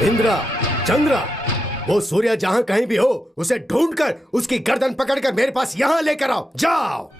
इंद्रा, चंद्रा, वो सूर्य जहां कहीं भी हो उसे ढूंढकर उसकी गर्दन पकड़कर मेरे पास यहां लेकर आओ। जाओ।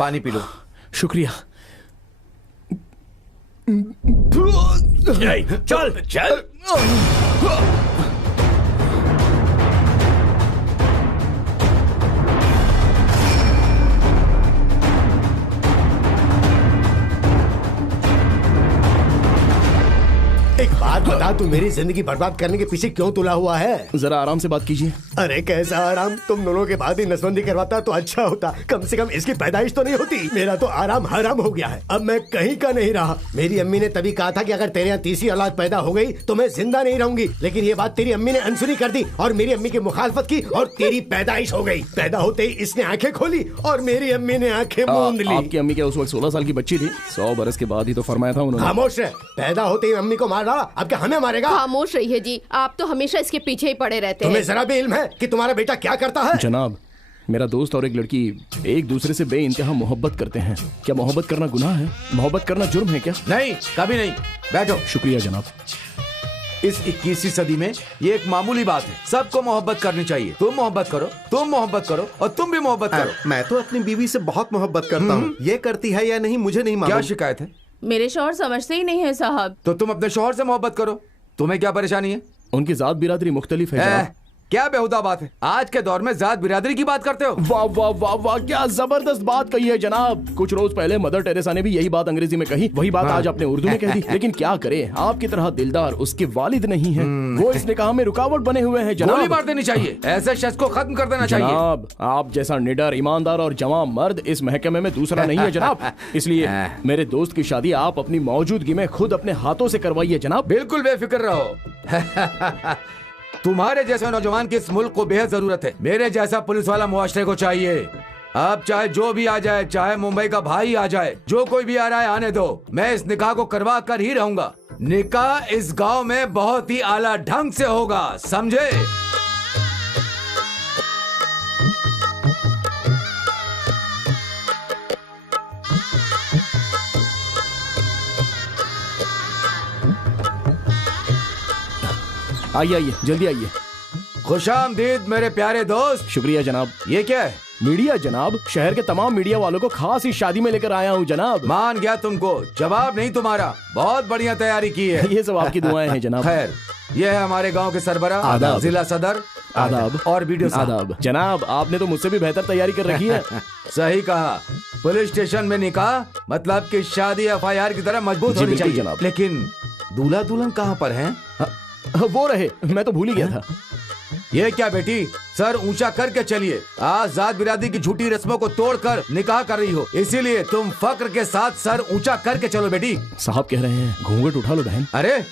पानी पी लो। शुक्रिया। चल चल। एक बात बता, तू मेरी जिंदगी बर्बाद करने के पीछे क्यों तुला हुआ है? जरा आराम से बात कीजिए। अरे कैसा आराम? तुम दोनों के बाद ही नसबंदी करवाता तो अच्छा होता। कम से कम इसकी पैदाइश तो नहीं होती। मेरा तो आराम हराम हो गया है। अब मैं कहीं का नहीं रहा। मेरी अम्मी ने तभी कहा था कि अगर तेरे यहाँ तीसरी औलाद पैदा हो गई तो मैं जिंदा नहीं रहूंगी, लेकिन ये बात तेरी अम्मी ने अनसुनी कर दी और मेरी अम्मी की मुखालफत की और तेरी पैदाइश हो गई। पैदा होते ही इसने आंखें खोली और मेरी अम्मी ने आंखें मूंद ली। आपकी अम्मी क्या उस वक्त 16 साल की बच्ची थी? 100 बरस के बाद ही तो फरमाया था उन्होंने। खामोश रह। पैदा होते ही अम्मी को मार डाला, अब क्या हमें मारेगा? खामोश रहिए जी, आप तो हमेशा इसके पीछे ही पड़े रहते हैं। तुम्हें जरा भी इल्म है कि तुम्हारा बेटा क्या करता है? जनाब, मेरा दोस्त और एक लड़की एक दूसरे से बेइंतहा मोहब्बत करते हैं। क्या मोहब्बत करना गुनाह है? मोहब्बत करना जुर्म है क्या? नहीं, कभी नहीं। बैठो। शुक्रिया जनाब। इस 21वीं सदी में ये एक मामूली बात है। सबको मोहब्बत करनी चाहिए। तुम मोहब्बत करो, तुम मोहब्बत करो और तुम भी मोहब्बत करो। मैं तो अपनी बीवी से बहुत मोहब्बत करता हूँ। ये करती है या नहीं मुझे नहीं मालूम। क्या शिकायत है? मेरे शौहर समझते ही नहीं है साहब। तो तुम अपने शौहर से मोहब्बत करो। तुम्हें क्या परेशानी है? उनकी जात बिरादरी मुख्तलिफ है जनाब। क्या बेहुदा बात है? आज के दौर में जात बिरादरी की बात करते हो? वाह वाह वाह वाह, क्या जबरदस्त बात कही है जनाब। कुछ रोज पहले मदर टेरेसा ने भी यही बात अंग्रेजी में कही, वही बात आज आपने उर्दू में कह दी। लेकिन क्या करें, आपकी तरह दिलदार उसके वालिद नहीं है। वो इस निकाह में रुकावट बने हुए हैं जनाब। गोली मार देनी चाहिए। ऐसे शख्स को खत्म कर देना चाहिए। जनाब, आप जैसा निडर, ईमानदार और जवां मर्द इस महकमे में दूसरा नहीं है जनाब। इसलिए मेरे दोस्त की शादी आप अपनी मौजूदगी में खुद अपने हाथों से करवाइए जनाब। बिल्कुल बेफिक्र रहो। तुम्हारे जैसे नौजवान की इस मुल्क को बेहद जरूरत है। मेरे जैसा पुलिस वाला मुआशरे को चाहिए। अब चाहे जो भी आ जाए, चाहे मुंबई का भाई आ जाए, जो कोई भी आ रहा है आने दो। मैं इस निकाह को करवा कर ही रहूंगा। निकाह इस गांव में बहुत ही आला ढंग से होगा, समझे? आइए आइए, जल्दी आइए। खुशामदीद मेरे प्यारे दोस्त। शुक्रिया जनाब। ये क्या है? मीडिया जनाब। शहर के तमाम मीडिया वालों को खास इस शादी में लेकर आया हूँ जनाब। मान गया तुमको, जवाब नहीं तुम्हारा। बहुत बढ़िया तैयारी की है। ये सब आपकी दुआएं हैं जनाब। खैर, ये है हमारे गांव के सरबराह, आदाब। जिला सदर, आदाब। और वीडियो आदाब। जनाब, आपने तो मुझसे भी बेहतर तैयारी कर रखी है। सही कहा। पुलिस स्टेशन में निकाह मतलब कि शादी FIR की तरह मजबूत जी होनी बिल्कुल चाहिए जनाब। लेकिन दूल्हा दुल्हन कहाँ पर हैं? वो रहे, मैं तो भूल ही गया था। ये क्या बेटी, सर ऊंचा करके चलिए। आज जात बिरादरी की झूठी रस्मों को तोड़कर निकाह कर रही हो, इसीलिए तुम फक्र के साथ सर ऊंचा करके चलो बेटी। साहब कह रहे हैं घूंघट उठा लो बहन। अरे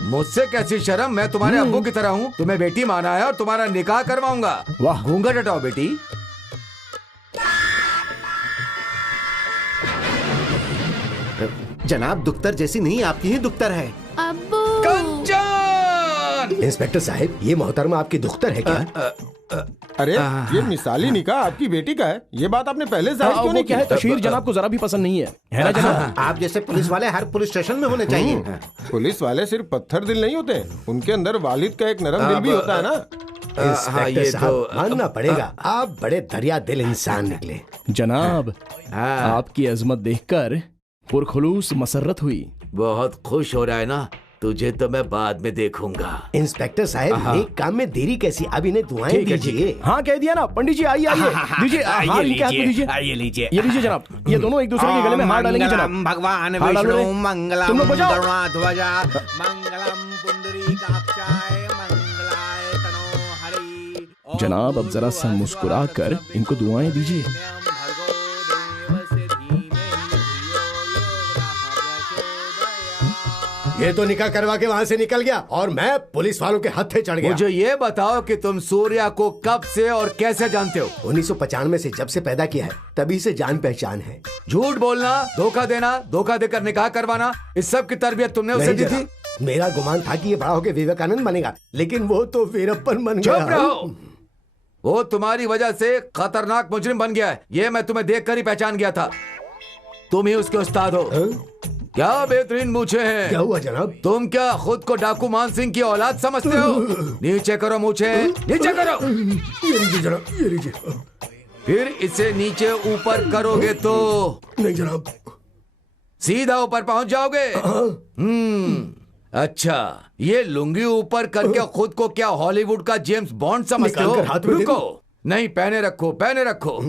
मुझसे कैसी शर्म, मैं तुम्हारे अब्बू की तरह हूँ, तुम्हें बेटी माना है और तुम्हारा निकाह करवाऊंगा। वाह। घूंघट हटाओ बेटी। जनाब दुख्तर जैसी नहीं, आपकी ही दुख्तर है। अब्बू। कंचन! इंस्पेक्टर साहब, ये मोहतरमा आपकी दुख्तर है क्या? अरे ये मिसाली निकाह आपकी बेटी का है, ये बात आपने पहले जाहिर क्यों वो नहीं क्या है, तशहीर जनाब को जरा भी पसंद नहीं है ना जनाब? आप जैसे पुलिस वाले हर पुलिस स्टेशन में होने चाहिए। पुलिस वाले सिर्फ पत्थर दिल नहीं होते, उनके अंदर वालिद का एक नरम दिल भी होता है ना। हाँ, इंस्पेक्टर ये साहब, तो मानना पड़ेगा, आप बड़े दरिया दिल इंसान निकले। जनाब आपकी अजमत देखकर पुरखुलूस मसरत हुई। बहुत खुश हो रहा है ना, तुझे तो मैं बाद में देखूंगा। इंस्पेक्टर साहब, एक काम में देरी कैसी, अब इन्हें दुआएं ठीक है, दीजिए। हाँ कह दिया ना पंडित जी, आइए आइए दीजिए, हार इनके हाथ में दीजिए। ये लीजिए, ये लीजिए जनाब, ये दोनों एक दूसरे के गले में हार डालेंगे जनाब। भगवान हार डालो रे। विष्णु मंगलम तुम लोग बजाओ। गरुड़ध्वजा मंगलम पुंडरीकाक्षाय मंगलाय तनो हरि। जनाब अब जरा सा मुस्कुरा कर इनको दुआएं दीजिए। ये तो निकाह करवा के वहाँ से निकल गया और मैं पुलिस वालों के हत्थे चढ़ गया। मुझे ये बताओ कि तुम सूर्या को कब से और कैसे जानते हो? 1995 से जब से पैदा किया है तभी से जान पहचान है। झूठ बोलना, धोखा देना, धोखा देकर निकाह करवाना, इस सब की तरबियत तुमने उसे नहीं दी जनाब, थी? मेरा गुमान था कि ये बड़ा होकर विवेकानंद बनेगा, लेकिन वो तो वीरप्पन बन चुप गया। रहो। वो तुम्हारी वजह से खतरनाक मुजरिम बन गया है, ये मैं तुम्हें देखकर ही पहचान गया था। तुम ही उसके उस्ताद हो। क्या बेहतरीन मूछे हैं। क्या हुआ जनाब? तुम क्या खुद को डाकू मान सिंह की औलाद समझते हो? नीचे करो मूछे, नीचे करो। ये लीजिए जनाब, ये लीजिए। फिर इसे नीचे ऊपर करोगे तो नहीं जनाब। सीधा ऊपर पहुंच जाओगे। अच्छा, ये लुंगी ऊपर करके खुद को क्या हॉलीवुड का जेम्स बॉन्ड समझते हो? निकाल कर हाथ में दे रुको, नहीं पहने रखो, पहने रखो।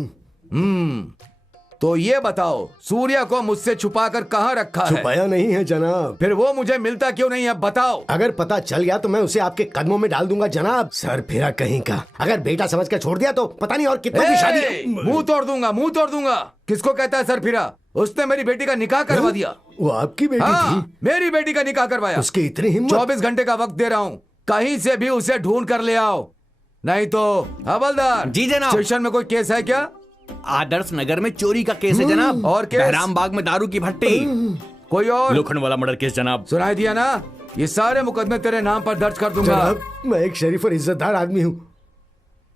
तो ये बताओ, सूर्या को मुझसे छुपाकर कहाँ रखा है? छुपाया नहीं है जनाब। फिर वो मुझे मिलता क्यों नहीं है, बताओ। अगर पता चल गया तो मैं उसे आपके कदमों में डाल दूंगा जनाब। सर फिरा कहीं का, अगर बेटा समझ कर छोड़ दिया तो पता नहीं और कितने की शादी। मुंह तोड़ दूंगा, मुंह तोड़ दूंगा। किसको कहता है सर फिरा? उसने मेरी बेटी का निकाह करवा दिया। वो आपकी बेटी हाँ, थी? मेरी बेटी का निकाह करवाया। उसकी इतनी हिम्मत? 24 घंटे का वक्त दे रहा हूँ, कहीं से भी उसे ढूंढ कर ले आओ, नहीं तो हवलदार। जी जनाब। स्टेशन में कोई केस है क्या? आदर्श नगर में चोरी का केस है जनाब। और केस? बहराम बाग में दारू की भट्टी। कोई और? लोखंड वाला मर्डर केस जनाब। सुनाई दिया ना? ये सारे मुकदमे तेरे नाम पर दर्ज कर दूंगा। जनाब मैं एक शरीफ और इज्जतदार आदमी हूँ।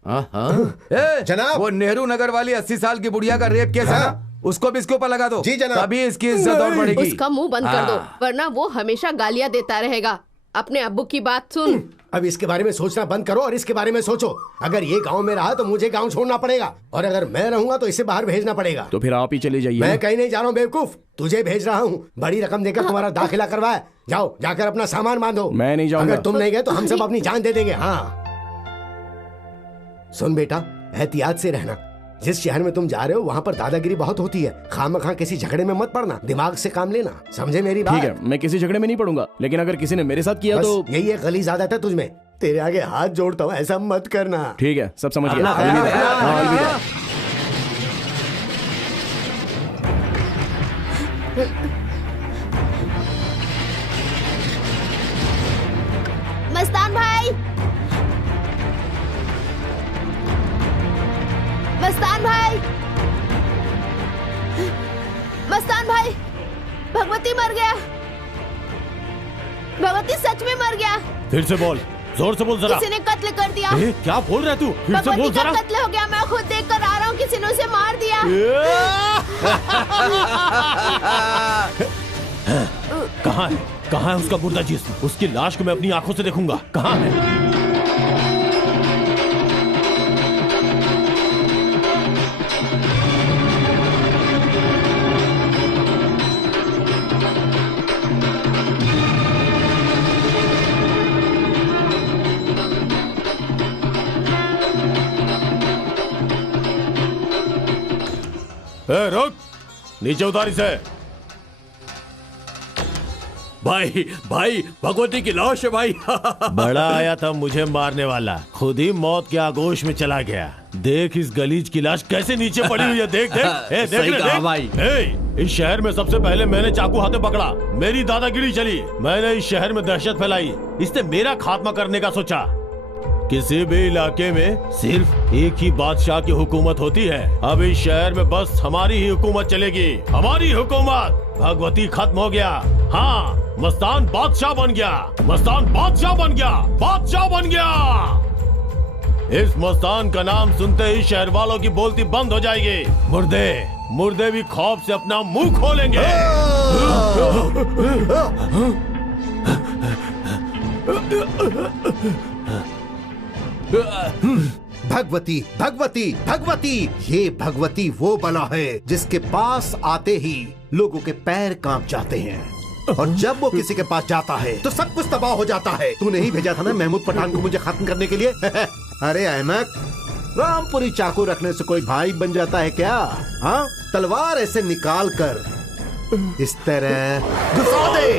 जनाब। वो नेहरू नगर वाली 80 साल की बुढ़िया का रेप केस है ना, उसको भी इसके ऊपर लगा दो। जी जनाब। तभी इसकी इज्जत और बढ़ेगी। उसका मुंह बंद कर दो, हाँ। वरना वो हमेशा गालियां देता रहेगा। अपने अब्बू की बात सुन। अब इसके बारे में सोचना बंद करो और इसके बारे में सोचो। अगर ये गांव में रहा तो मुझे गांव छोड़ना पड़ेगा, और अगर मैं रहूंगा तो इसे बाहर भेजना पड़ेगा। तो फिर आप ही चले जाइए। मैं कहीं नहीं जा रहा हूँ बेवकूफ, तुझे भेज रहा हूँ। बड़ी रकम देकर तुम्हारा दाखिला करवाया। जाओ जाकर अपना सामान बांधो। मैं नहीं जाऊंगा। अगर तुम नहीं गए तो हम सब अपनी जान दे देंगे। हाँ सुन बेटा, एहतियात से रहना। जिस शहर में तुम जा रहे हो वहाँ पर दादागिरी बहुत होती है। खामखा किसी झगड़े में मत पड़ना, दिमाग से काम लेना, समझे मेरी बात? ठीक है, मैं किसी झगड़े में नहीं पड़ूंगा, लेकिन अगर किसी ने मेरे साथ किया बस तो यही एक गलीज आदत है तुझमें। तेरे आगे हाथ जोड़ता हूँ, ऐसा मत करना। ठीक है, सब समझ गया। अपना अलविदा। ख्याल हाँ, अलविदा। मस्तान भाई, मस्तान भाई, मस्तान भाई, भगवती मर गया। भगवती सच में मर गया। फिर से बोल, जोर से बोल जरा। किसी ने कत्ल कर दिया। क्या बोल रहा है तू? फिर से बोल भगवती का जरा। कत्ल हो गया, मैं खुद देख कर आ रहा हूँ। किसी ने उसे मार दिया। कहाँ है? कहाँ है उसका मुर्दा जिस्म? उसकी लाश को मैं अपनी आंखों से देखूंगा। कहाँ है? रुक, नीचे उतार इसे। भाई भाई भगवती की लाश है भाई। बड़ा आया था मुझे मारने वाला, खुद ही मौत के आगोश में चला गया। देख इस गलीज की लाश कैसे नीचे पड़ी हुई है, देख देख। देख सही ले, कहा देख। भाई। इस शहर में सबसे पहले मैंने चाकू हाथे पकड़ा, मेरी दादागिरी चली, मैंने इस शहर में दहशत फैलाई, इसने मेरा खात्मा करने का सोचा। किसी भी इलाके में सिर्फ एक ही बादशाह की हुकूमत होती है। अब इस शहर में बस हमारी ही हुकूमत चलेगी, हमारी हुकूमत। भगवती खत्म हो गया, हाँ मस्तान बादशाह बन गया, मस्तान बादशाह बन गया, बादशाह बन गया। इस मस्तान का नाम सुनते ही शहर वालों की बोलती बंद हो जाएगी। मुर्दे मुर्दे भी खौफ से अपना मुंह खोलेंगे। भगवती भगवती भगवती, ये भगवती वो बला है जिसके पास आते ही लोगों के पैर कांप जाते हैं, और जब वो किसी के पास जाता है तो सब कुछ तबाह हो जाता है। तूने ही भेजा था ना महमूद पठान को मुझे खत्म करने के लिए। अरे अहमद, रामपुरी चाकू रखने से कोई भाई बन जाता है क्या? हाँ, तलवार ऐसे निकाल कर इस तरह घुसा दे।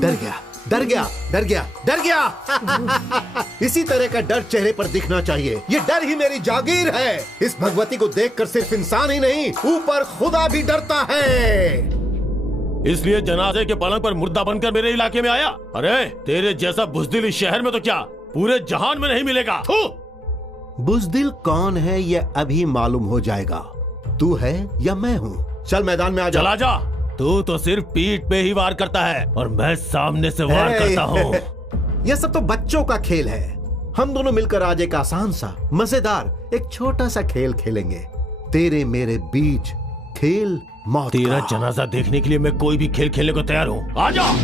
डर गया डर गया डर गया डर गया। इसी तरह का डर चेहरे पर दिखना चाहिए, ये डर ही मेरी जागीर है। इस भगवती को देखकर सिर्फ इंसान ही नहीं, ऊपर खुदा भी डरता है। इसलिए जनाजे के पलंग पर मुर्दा बनकर मेरे इलाके में आया? अरे तेरे जैसा बुज़दिल इस शहर में तो क्या पूरे जहान में नहीं मिलेगा। बुज़दिल कौन है ये अभी मालूम हो जाएगा। तू है या मैं हूँ? चल मैदान में आ जा। चला जा। तू तो सिर्फ पीठ पे ही वार करता है और मैं सामने से वार करता हूँ। यह सब तो बच्चों का खेल है। हम दोनों मिलकर आज एक आसान सा मजेदार एक छोटा सा खेल खेलेंगे। तेरे मेरे बीच खेल मौत तेरा का। जनाजा देखने के लिए मैं कोई भी खेल खेलने को तैयार हूँ। आ जा।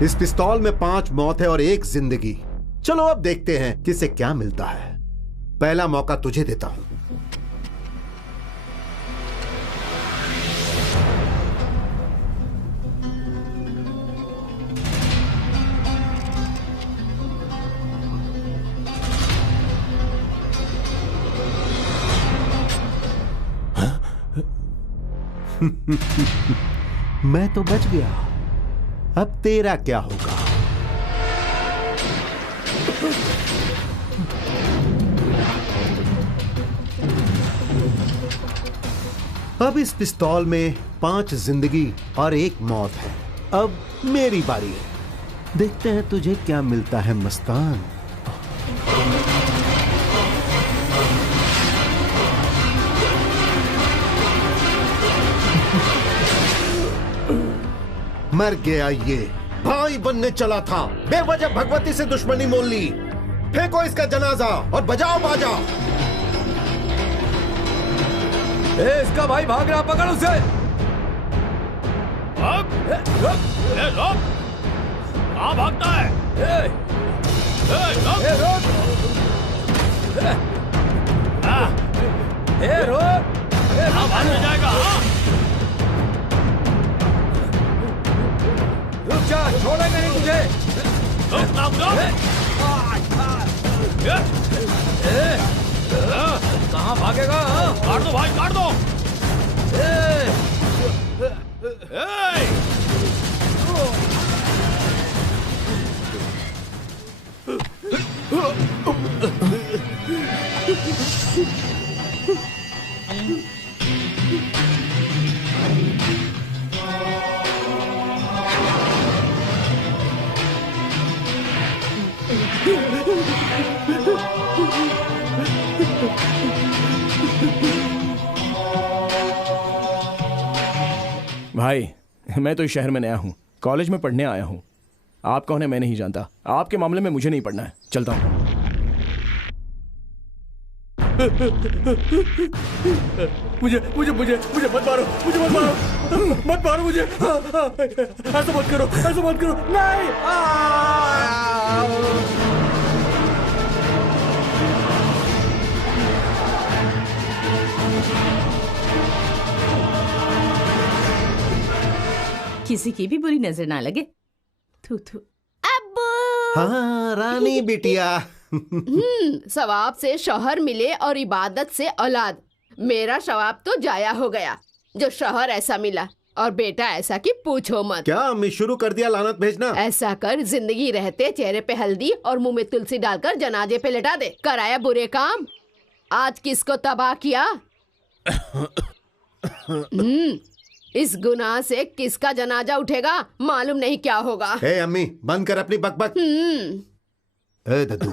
इस पिस्तौल में 5 मौत है और 1 जिंदगी। चलो अब देखते हैं किसे क्या मिलता है। पहला मौका तुझे देता हूं। मैं तो बच गया, अब तेरा क्या होगा? अब इस पिस्तौल में 5 जिंदगी और 1 मौत है। अब मेरी बारी है। देखते हैं तुझे क्या मिलता है मस्तान। मर गया ये। भाई बनने चला था, बेवजह भगवती से दुश्मनी मोल ली। फेंको इसका जनाजा और बजाओ बाजा। इसका भाई भाग रहा, पकड़ उसे। कहाँ भागता है? भाग जाएगा। रुक जा, छोड़ेंगे नहीं तुझे। कहाँ भागेगा? काट दो भाई, काट दो। भाई, मैं तो इस शहर में नया हूँ, कॉलेज में पढ़ने आया हूँ। आप कौन है मैं नहीं जानता। आपके मामले में मुझे नहीं पढ़ना है, चलता हूँ। मुझे मुझे मुझे मुझे मत मारो, मुझे मत मारो, मत मारो मुझे। ऐसा मत करो, ऐसा मत करो, नहीं। किसी की भी बुरी नजर ना लगे। थू थू। अब्बू। हाँ रानी बिटिया। सवाब से शौहर मिले और इबादत से औलाद। मेरा सवाब तो जाया हो गया, जो शौहर ऐसा मिला और बेटा ऐसा कि पूछो मत। क्या अम्मी शुरू कर दिया लानत भेजना? ऐसा कर जिंदगी रहते चेहरे पे हल्दी और मुंह में तुलसी डालकर जनाजे पे लटा दे। कराया बुरे काम, आज किसको तबाह किया। इस गुनाह से किसका जनाजा उठेगा मालूम नहीं क्या होगा। हे अम्मी बंद कर अपनी बकबक। ए दद्दू,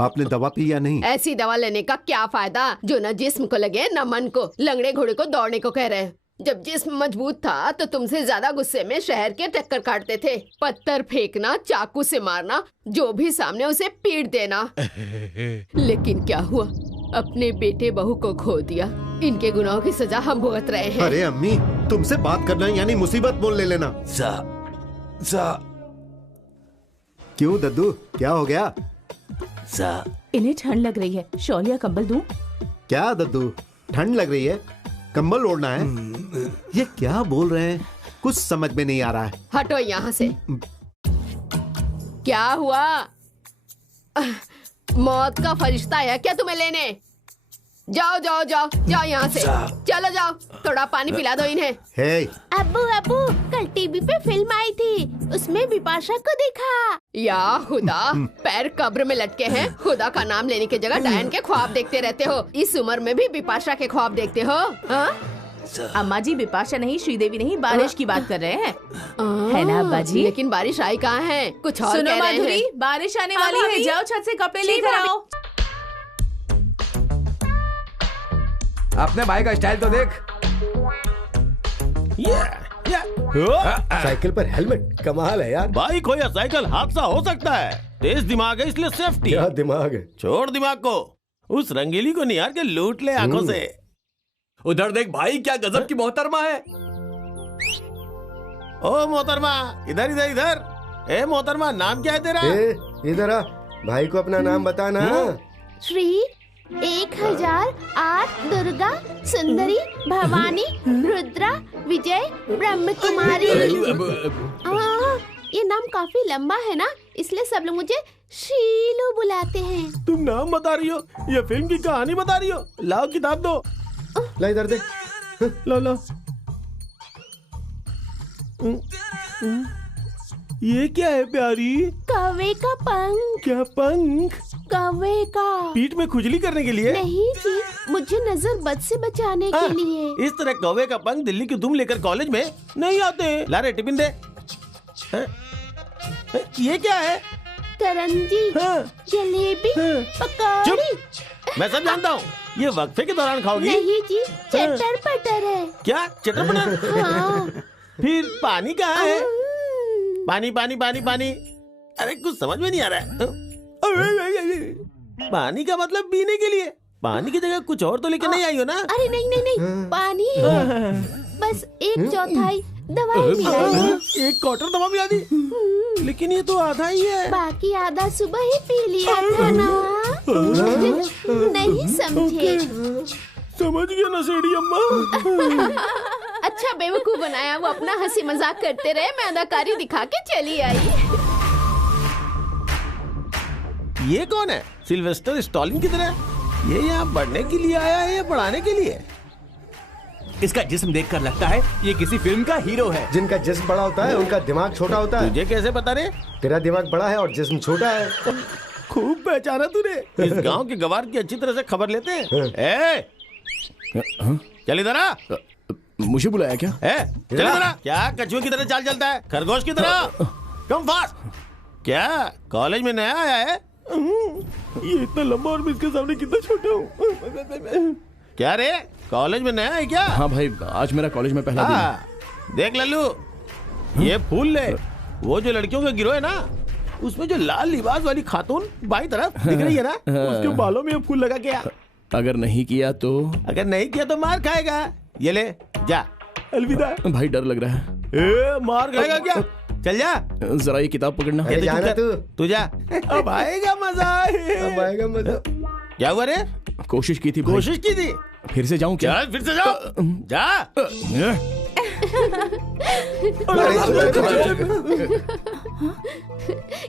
आपने दवा पी या नहीं? ऐसी दवा लेने का क्या फायदा जो न जिस्म को लगे न मन को। लंगड़े घोड़े को दौड़ने को कह रहे। जब जिस्म मजबूत था तो तुमसे ज्यादा गुस्से में शहर के टक्कर काटते थे। पत्थर फेंकना, चाकू से मारना, जो भी सामने उसे पीट देना। लेकिन क्या हुआ, अपने बेटे बहू को खो दिया। इनके गुनाहों की सजा हम भुगत रहे हैं। अरे अम्मी, तुमसे बात करना यानी मुसीबत बोल ले लेना। क्यों दद्दू, क्या हो गया? इन्हें ठंड लग रही है, शॉल या कंबल दूं? क्या दद्दू, ठंड लग रही है, कंबल ओढ़ना है? ये क्या बोल रहे हैं, कुछ समझ में नहीं आ रहा है। हटो यहाँ से। क्या हुआ, मौत का फरिश्ता है क्या तुम्हें लेने? जाओ जाओ जाओ जाओ यहाँ से, चलो जाओ, थोड़ा पानी पिला दो इन्हें। हे अब्बू अब्बू, कल टीवी पे फिल्म आई थी, उसमें बिपाशा को देखा। या खुदा, पैर कब्र में लटके हैं। खुदा का नाम लेने की जगह डायन के ख्वाब देखते रहते हो। इस उम्र में भी बिपाशा के ख्वाब देखते हो? अम्मा जी, बिपाशा नहीं, श्रीदेवी नहीं, बारिश की बात कर रहे हैं, है ना अब्बा जी? लेकिन बारिश आई कहाँ है, कुछ और सुनो कह रहे माधुरी, हैं। बारिश आने वाली है, जाओ छत से कपड़े लेकर आओ। अपने भाई का स्टाइल तो देख। साइकिल पर हेलमेट, कमाल है यार। बाइक हो या साइकिल, हादसा हो सकता है। तेज दिमाग है इसलिए सेफ्टी। क्या दिमाग है? छोड़ दिमाग को, उस रंगीली को निहार के लूट ले आंखों से। उधर देख भाई, क्या गजब की मोहतरमा है। ओ मोहतरमा, इधर इधर इधर। ए मोहतरमा, नाम क्या है तेरा? इधर आ, भाई को अपना नाम बताना। श्री 1008 दुर्गा सुंदरी भवानी रुद्रा विजय ब्रह्म कुमारी। ये नाम काफी लंबा है ना, इसलिए सब लोग मुझे शीलू बुलाते हैं। तुम नाम बता रही हो या फिल्म की कहानी बता रही हो? लाओ किताब दो। ला इधर दे। लो लो। ये क्या है प्यारी? कौवे का पंख। क्या पंख? कौवे का। पीठ में खुजली करने के लिए? नहीं जी, मुझे नजर बद से बचाने के लिए। इस तरह कौवे का पंख दिल्ली की तुम लेकर कॉलेज में नहीं आते। ला रे टिफिन दे। ये क्या है? करंजी, जलेबी, पकौड़ी। मैं सब जानता हूँ, ये वक्फे के दौरान खाओगी? नहीं जी, चटर पटर है। क्या चटर पटर? हाँ। फिर पानी कहाँ है? पानी पानी पानी पानी। अरे कुछ समझ में नहीं आ रहा है। पानी का मतलब पीने के लिए, पानी की जगह कुछ और तो लेके नहीं आई हो ना? अरे नहीं नहीं नहीं, पानी है, बस 1/4 दवाई मिलाई। 1/4 दवा मिला दी, लेकिन ये तो आधा ही है। बाकी आधा सुबह ही पी लिया था ना। नहीं समझे? समझ गया ना सेठी अम्मा। अच्छा बेवकूफ बनाया, वो अपना हंसी मजाक करते रहे, मैं अदाकारी दिखा के चली आई। ये कौन है? सिल्वेस्टर स्टॉलिन की तरह। ये यहाँ पढ़ने के लिए आया है या पढ़ाने के लिए? इसका जिस्म देखकर लगता है ये किसी फिल्म का हीरो है। जिनका जिस्म बड़ा होता है उनका दिमाग छोटा होता है। तुझे कैसे पता रे? तेरा दिमाग बड़ा है और जिस्म छोटा है। खूब पहचाना तूने। इस गांव के गवार की अच्छी तरह से खबर लेते हैं। चल इधर आ। मुझे बुलाया क्या? चल इधर आ। क्या कछुए की तरह चाल चलता है, खरगोश की तरह? Come fast. क्या कॉलेज में नया आया है? ये इतना लंबा और मैं इसके सामने कितना छोटा हूँ। क्या रे, कॉलेज में नया है क्या? हाँ भाई, आज मेरा कॉलेज में पहला दिन है। देख लल्लू, ये फूल ले। वो जो लड़कियों का गिरोह है ना, उसमें जो लाल लिबास वाली खातून बाई तरफ दिख रही है ना, उसके बालों में फूल लगा के आ। अगर नहीं किया तो? अगर नहीं किया तो मार खाएगा। ये ले जा, अलविदा। भाई डर लग रहा है। मार खाएगा क्या? चल जा। जरा ये किताब पकड़ना। जाना तू जा। अब आएगा मजा। अब आएगा मजा। क्या हुआ रे? कोशिश की थी भाई। कोशिश की थी? फिर से जाऊं क्या? चल फिर से जाओ। जा।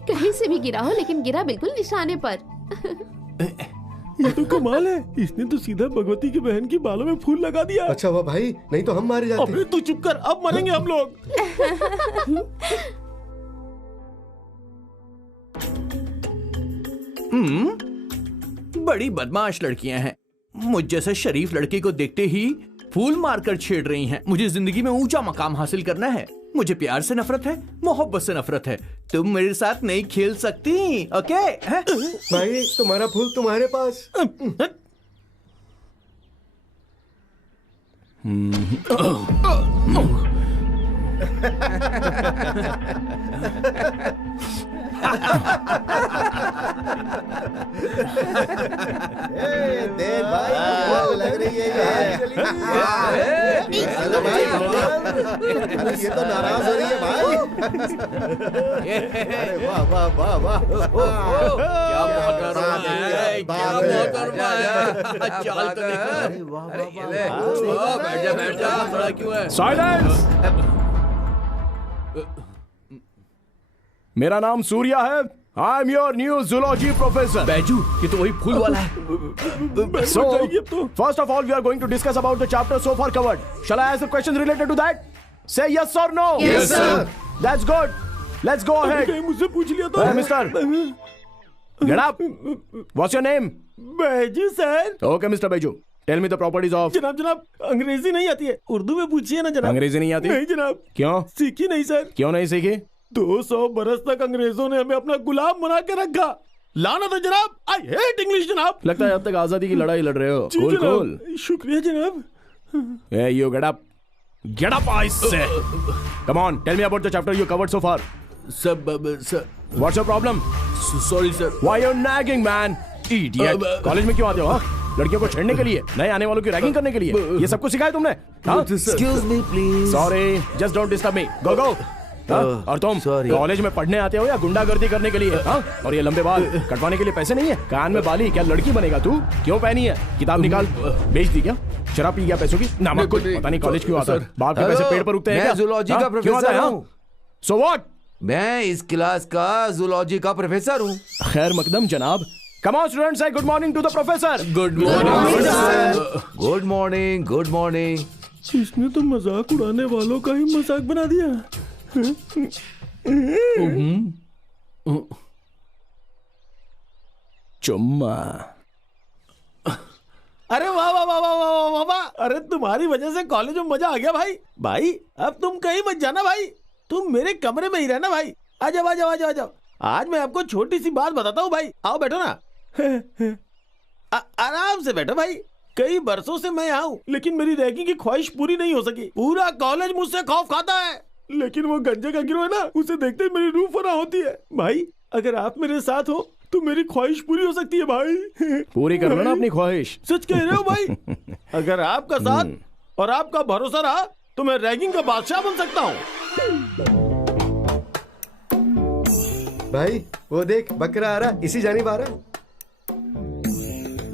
कहीं से भी गिरा हो, लेकिन गिरा बिल्कुल निशाने पर। ये तो कमाल है, इसने तो सीधा भगवती की बहन की बालों में फूल लगा दिया। अच्छा हुआ भाई, नहीं तो हम मारे जाते। अबे तू चुप कर, अब मरेंगे हम लोग। बड़ी बदमाश लड़कियां हैं। मुझ जैसे शरीफ लड़के को देखते ही फूल मारकर छेड़ रही हैं। मुझे जिंदगी में ऊंचा मकाम हासिल करना है। मुझे प्यार से नफरत है, मोहब्बत से नफरत है। तुम मेरे साथ नहीं खेल सकती, ओके? भाई तुम्हारा फूल तुम्हारे पास। देख भाई, लग रही है ये तो नाराज हो रही है भाई। अरे वाह वाह वाह वाह, क्या मोहतरमा है, क्या मोहतरमा है। चाल तो देखो। बैठ जा, खड़ा क्यों है? साइलेंस। मेरा नाम सूर्या है। I am your new zoology professor. Baiju, ये तो वही फूल वाला है। So, first of all, we are going to discuss about the chapter so far covered. Shall I ask the questions related to that? Say yes or no. Yes, sir. That's good. Let's go ahead. मुझसे पूछ लिया तो। Mister, get up. What's your name? Baiju sir. Okay, Mr. Baiju. Tell me the properties of. जनाब, अंग्रेजी नहीं आती है, उर्दू में पूछिए ना जनाब। अंग्रेजी नहीं आती? नहीं जनाब। क्यों? सीखी नहीं सर। क्यों नहीं सीखी? 200 बरस तक अंग्रेजों ने हमें अपना गुलाम बना के रखा। लानत है जनाब, आई हेट इंग्लिश जनाब। लगता है अब तक आजादी की लड़ाई लड़ रहे हो। जी Cool, जनाब। cool. शुक्रिया जनाब। Hey, you get up. Get up, I say. Come on, tell me about the chapter you covered so far. Sir, What's your problem? Sorry sir. Why you're nagging, man? Idiot. College में क्यों आते हो? हाँ? लड़कियों को छेड़ने के लिए, नए आने वालों की रैगिंग करने के लिए? ये सब कुछ सिखाया तुमने? Excuse me, please. Sorry, just don't disturb me. Go, go. और तुम कॉलेज में पढ़ने आते हो या गुंडागर्दी करने के लिए? हाँ? और ये लंबे बाल कटवाने के लिए पैसे नहीं है? कान में बाली, क्या लड़की बनेगा तू? क्यों पहनी है? किताब निकाल, बेच दी क्या? शराब पी गया पैसों की? ना मत, पता नहीं कॉलेज क्यों आता है। बाप के पैसे पेड़ पर उगते हैं क्या? मैं जूलॉजी का प्रोफेसर हूँ। So what? मैं इस क्लास का जूलॉजी का प्रोफेसर हूँ। खैर मकदम जनाब। Come on students, say good morning to the professor. Good morning, sir. Good morning, good morning. इसने तो मजाक उड़ाने वालों का ही मजाक बना दिया। चुम्मा। अरे वाह वाह वाह वाह वाह वाह वाह, अरे तुम्हारी वजह से कॉलेज में मजा आ गया भाई। भाई अब तुम कहीं मत जाना भाई, तुम मेरे कमरे में ही रहना भाई। आ जाओ आ जाओ आ जाओ आ जाओ। आज मैं आपको छोटी सी बात बताता हूँ भाई। आओ बैठो ना। आराम से बैठो भाई। कई बरसों से मैं यहाँ हूँ, लेकिन मेरी रैगिंग की ख्वाहिश पूरी नहीं हो सकी। पूरा कॉलेज मुझसे खौफ खाता है, लेकिन वो गंजे का गिरोह है ना, उसे देखते ही मेरी रूह फना होती है। भाई अगर आप मेरे साथ हो तो मेरी ख्वाहिश पूरी हो सकती है भाई। पूरी कर लो ना अपनी ख्वाहिश। सच कह रहे हो भाई। अगर आपका साथ और आपका भरोसा रहा तो मैं रैगिंग का बादशाह बन सकता हूँ। भाई वो देख, बकरा आ रहा, इसी जानिब आ रहा।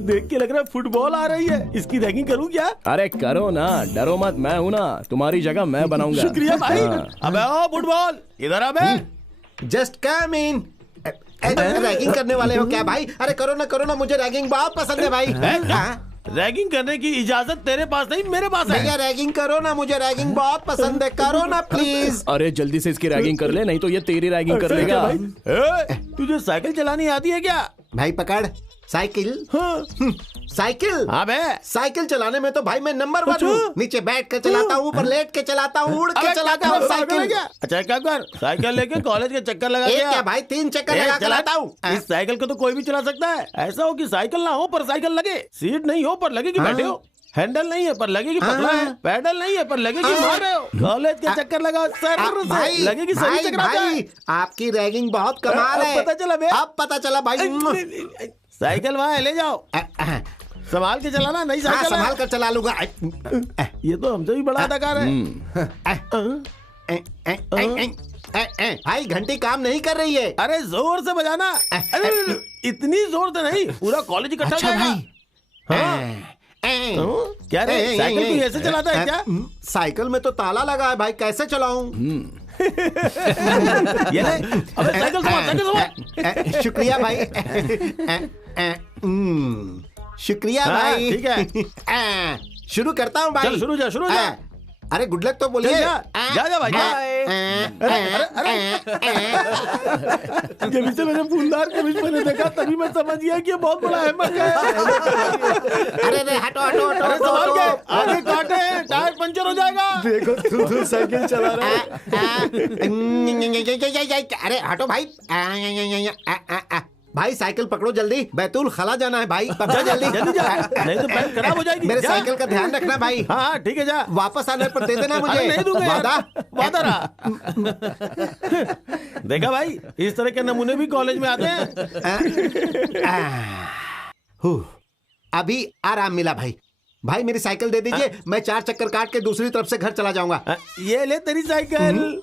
देख के लग रहा है फुटबॉल आ रही है। इसकी रैगिंग करूँ क्या? अरे करो ना, डरो मत, मैं हूँ ना, तुम्हारी जगह मैं बनाऊंगा। शुक्रिया भाई। अबे आओ फुटबॉल, इधर अबे। जस्ट कम इन। रैगिंग करने वाले हो क्या भाई? अरे करो ना, मुझे रैगिंग बहुत पसंद है भाई। रैगिंग करने की इजाजत तेरे पास नहीं, मेरे पास है। भैया रैगिंग करो ना, मुझे रैगिंग बहुत पसंद है, करो ना प्लीज। अरे जल्दी से इसकी रैगिंग कर ले, नहीं तो ये तेरी रैगिंग कर लेगा। तुझे साइकिल चलानी आती है क्या? भाई पकड़ साइकिल। हाँ। साइकिल? हाँ बे। साइकिल चलाने में तो भाई मैं नंबर 1 हूँ। नीचे बैठ कर चलाता हूँ, ऊपर लेट के चलाता हूँ, उड़ के चलाता हूँ साइकिल। अच्छा क्या कर, साइकिल लेके कॉलेज के चक्कर लगा एक क्या भाई, 3 चक्कर लगा चलाता हूँ। इस साइकिल को तो कोई भी चला सकता है। ऐसा हो कि साइकिल ना हो पर साइकिल लगे, सीट नहीं हो पर लगे कि बैठे हो, हैंडल नहीं है पर लगे कि पकड़ा है, पैडल नहीं है पर लगे कि मार रहे हो। कॉलेज के चक्कर लगा सर भाई, लगे कि सही चक्कर भाई आपकी रैगिंग बहुत कमाल है। पता चला बे, अब पता चला भाई। साइकिल वहाँ ले जाओ, संभाल के चलाना। नहीं साइकिल संभाल कर चला लूंगा। ये तो हमसे भी बड़ा अदाकार है। भाई घंटी काम नहीं कर रही है। अरे जोर से बजाना। अरे इतनी जोर से नहीं, पूरा कॉलेज इकट्ठा हो जाएगा। क्या रे, साइकिल तू ऐसे चलाता है क्या? साइकिल में तो ताला लगा है भाई, कैसे चलाऊं? ये ले, अबे साइकिल संभाल। शुक्रिया भाई। शुक्रिया भाई। ठीक है, शुरू करता हूँ भाई। चल शुरू जा। अरे गुड लक तो बोलिए। जा भाई जा। जब इसे मैंने फूलदार कमीज पहने देखा तभी मैं समझ गया कि ये बहुत बड़ा अहमद है। अरे हटो। अरे संभाल के, आगे काटे, टायर पंचर हो जाएगा। देखो तू साइकिल चला रहा है। अरे हटो भाई। भाई साइकिल पकड़ो जल्दी, बैतूल खला जाना है भाई। पकड़ो जल्दी जा, नहीं तो पैर खराब हो जाएगी। मेरे जा। साइकिल का ध्यान रखना भाई। हाँ ठीक है, जा। वापस आने पर दे देना मुझे। अरे नहीं दूंगा यार। वादा रहा। देखा भाई, इस तरह के नमूने भी कॉलेज में आते हैं। अभी आराम मिला भाई। भाई मेरी साइकिल दे दीजिए, मैं 4 चक्कर काट के दूसरी तरफ से घर चला जाऊंगा। ये ले तेरी साइकिल।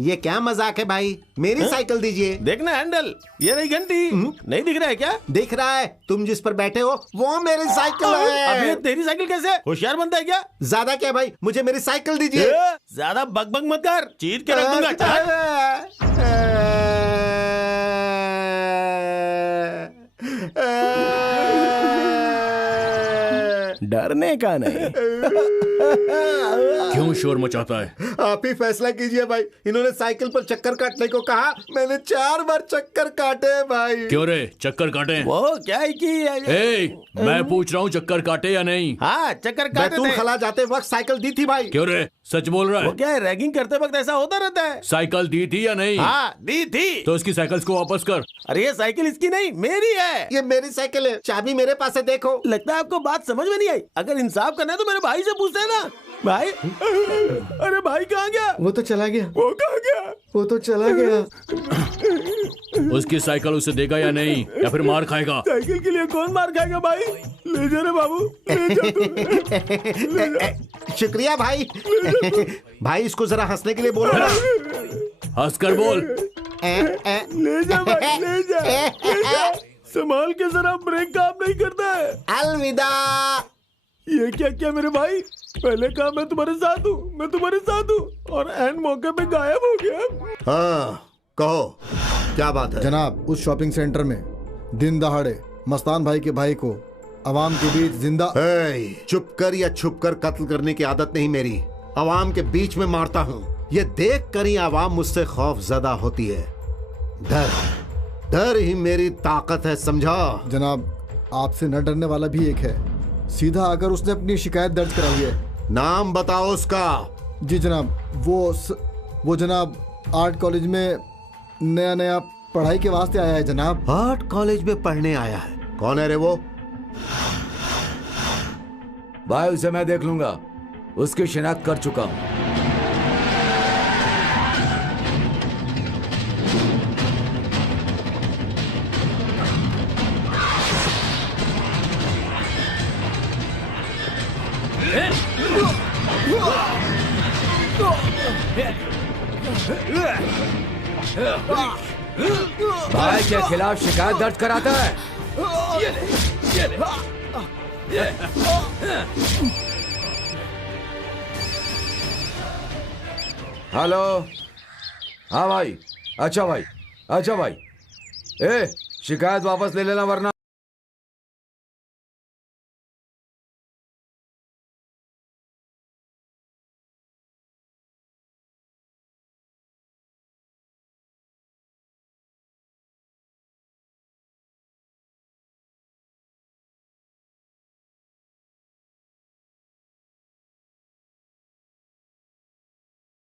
ये क्या मजाक है भाई, मेरी साइकिल दीजिए। देखना हैंडल, ये रही घंटी। नहीं दिख रहा है क्या? दिख रहा है, तुम जिस पर बैठे हो वो मेरी साइकिल है। अब ये तेरी साइकिल कैसे? होशियार बनता है क्या? ज्यादा क्या भाई, मुझे मेरी साइकिल दीजिए। ज्यादा बकबक मत कर, चीर के रख दूंगा। डरने का नहीं। क्यों शोर मचाता है? आप ही फैसला कीजिए भाई। इन्होंने साइकिल पर चक्कर काटने को कहा, मैंने 4 बार चक्कर काटे भाई। क्यों रे, चक्कर काटे? वो क्या है कि मैं पूछ रहा हूँ चक्कर काटे या नहीं? हाँ चक्कर काटे बैतूल थे। खला जाते वक्त साइकिल दी थी भाई। क्यों रे, सच बोल रहा वो है? क्या है, रैगिंग करते वक्त ऐसा होता रहता है। साइकिल दी थी या नहीं? हाँ दी थी। तो उसकी साइकिल्स को वापस कर। अरे ये साइकिल इसकी नहीं, मेरी है। ये मेरी साइकिल है, चाबी मेरे पास है, देखो। लगता है आपको बात समझ में नहीं आई। अगर इंसाफ करना है तो मेरे भाई से पूछते हैं ना। भाई, अरे भाई कहाँ गया? वो तो चला गया। वो कहाँ गया? वो तो चला गया। उसकी साइकिल उसे देगा या नहीं, या फिर मार खाएगा? साइकिल के लिए कौन मार खाएगा भाई? ले जा रे बाबू, ले जा तू। शुक्रिया भाई। भाई इसको जरा हंसने के लिए बोलो ना। हंस कर बोल। ले जा भाई, ले जा। संभाल के, जरा ब्रेक काम नहीं करता है। अलविदा। ये क्या क्या मेरे भाई, पहले कहा मैं तुम्हारे साथ हूँ, मैं तुम्हारे साथ हूँ, और एंड मौके पे गायब हो गया। हाँ कहो, क्या बात है? जनाब, उस शॉपिंग सेंटर में दिन दहाड़े मस्तान भाई के भाई को अवाम के बीच जिंदा। चुप कर या छुप कर कत्ल करने की आदत नहीं मेरी। अवाम के बीच में मारता हूँ। ये देख कर ही अवाम मुझसे खौफ ज़दा होती है। डर ही मेरी ताकत है, समझा? जनाब, आपसे न डरने वाला भी एक है, सीधा आकर उसने अपनी शिकायत दर्ज कराई है। नाम बताओ उसका। जी जनाब, वो जनाब आर्ट कॉलेज में नया पढ़ाई के वास्ते आया है जनाब। आर्ट कॉलेज में पढ़ने आया है? कौन है रे वो? भाई उसे मैं देख लूंगा, उसकी शिनाख्त कर चुका हूं। भाई के खिलाफ शिकायत दर्ज कराता है। हेलो। हाँ भाई, अच्छा भाई, अच्छा भाई। शिकायत वापस ले लेना वरना।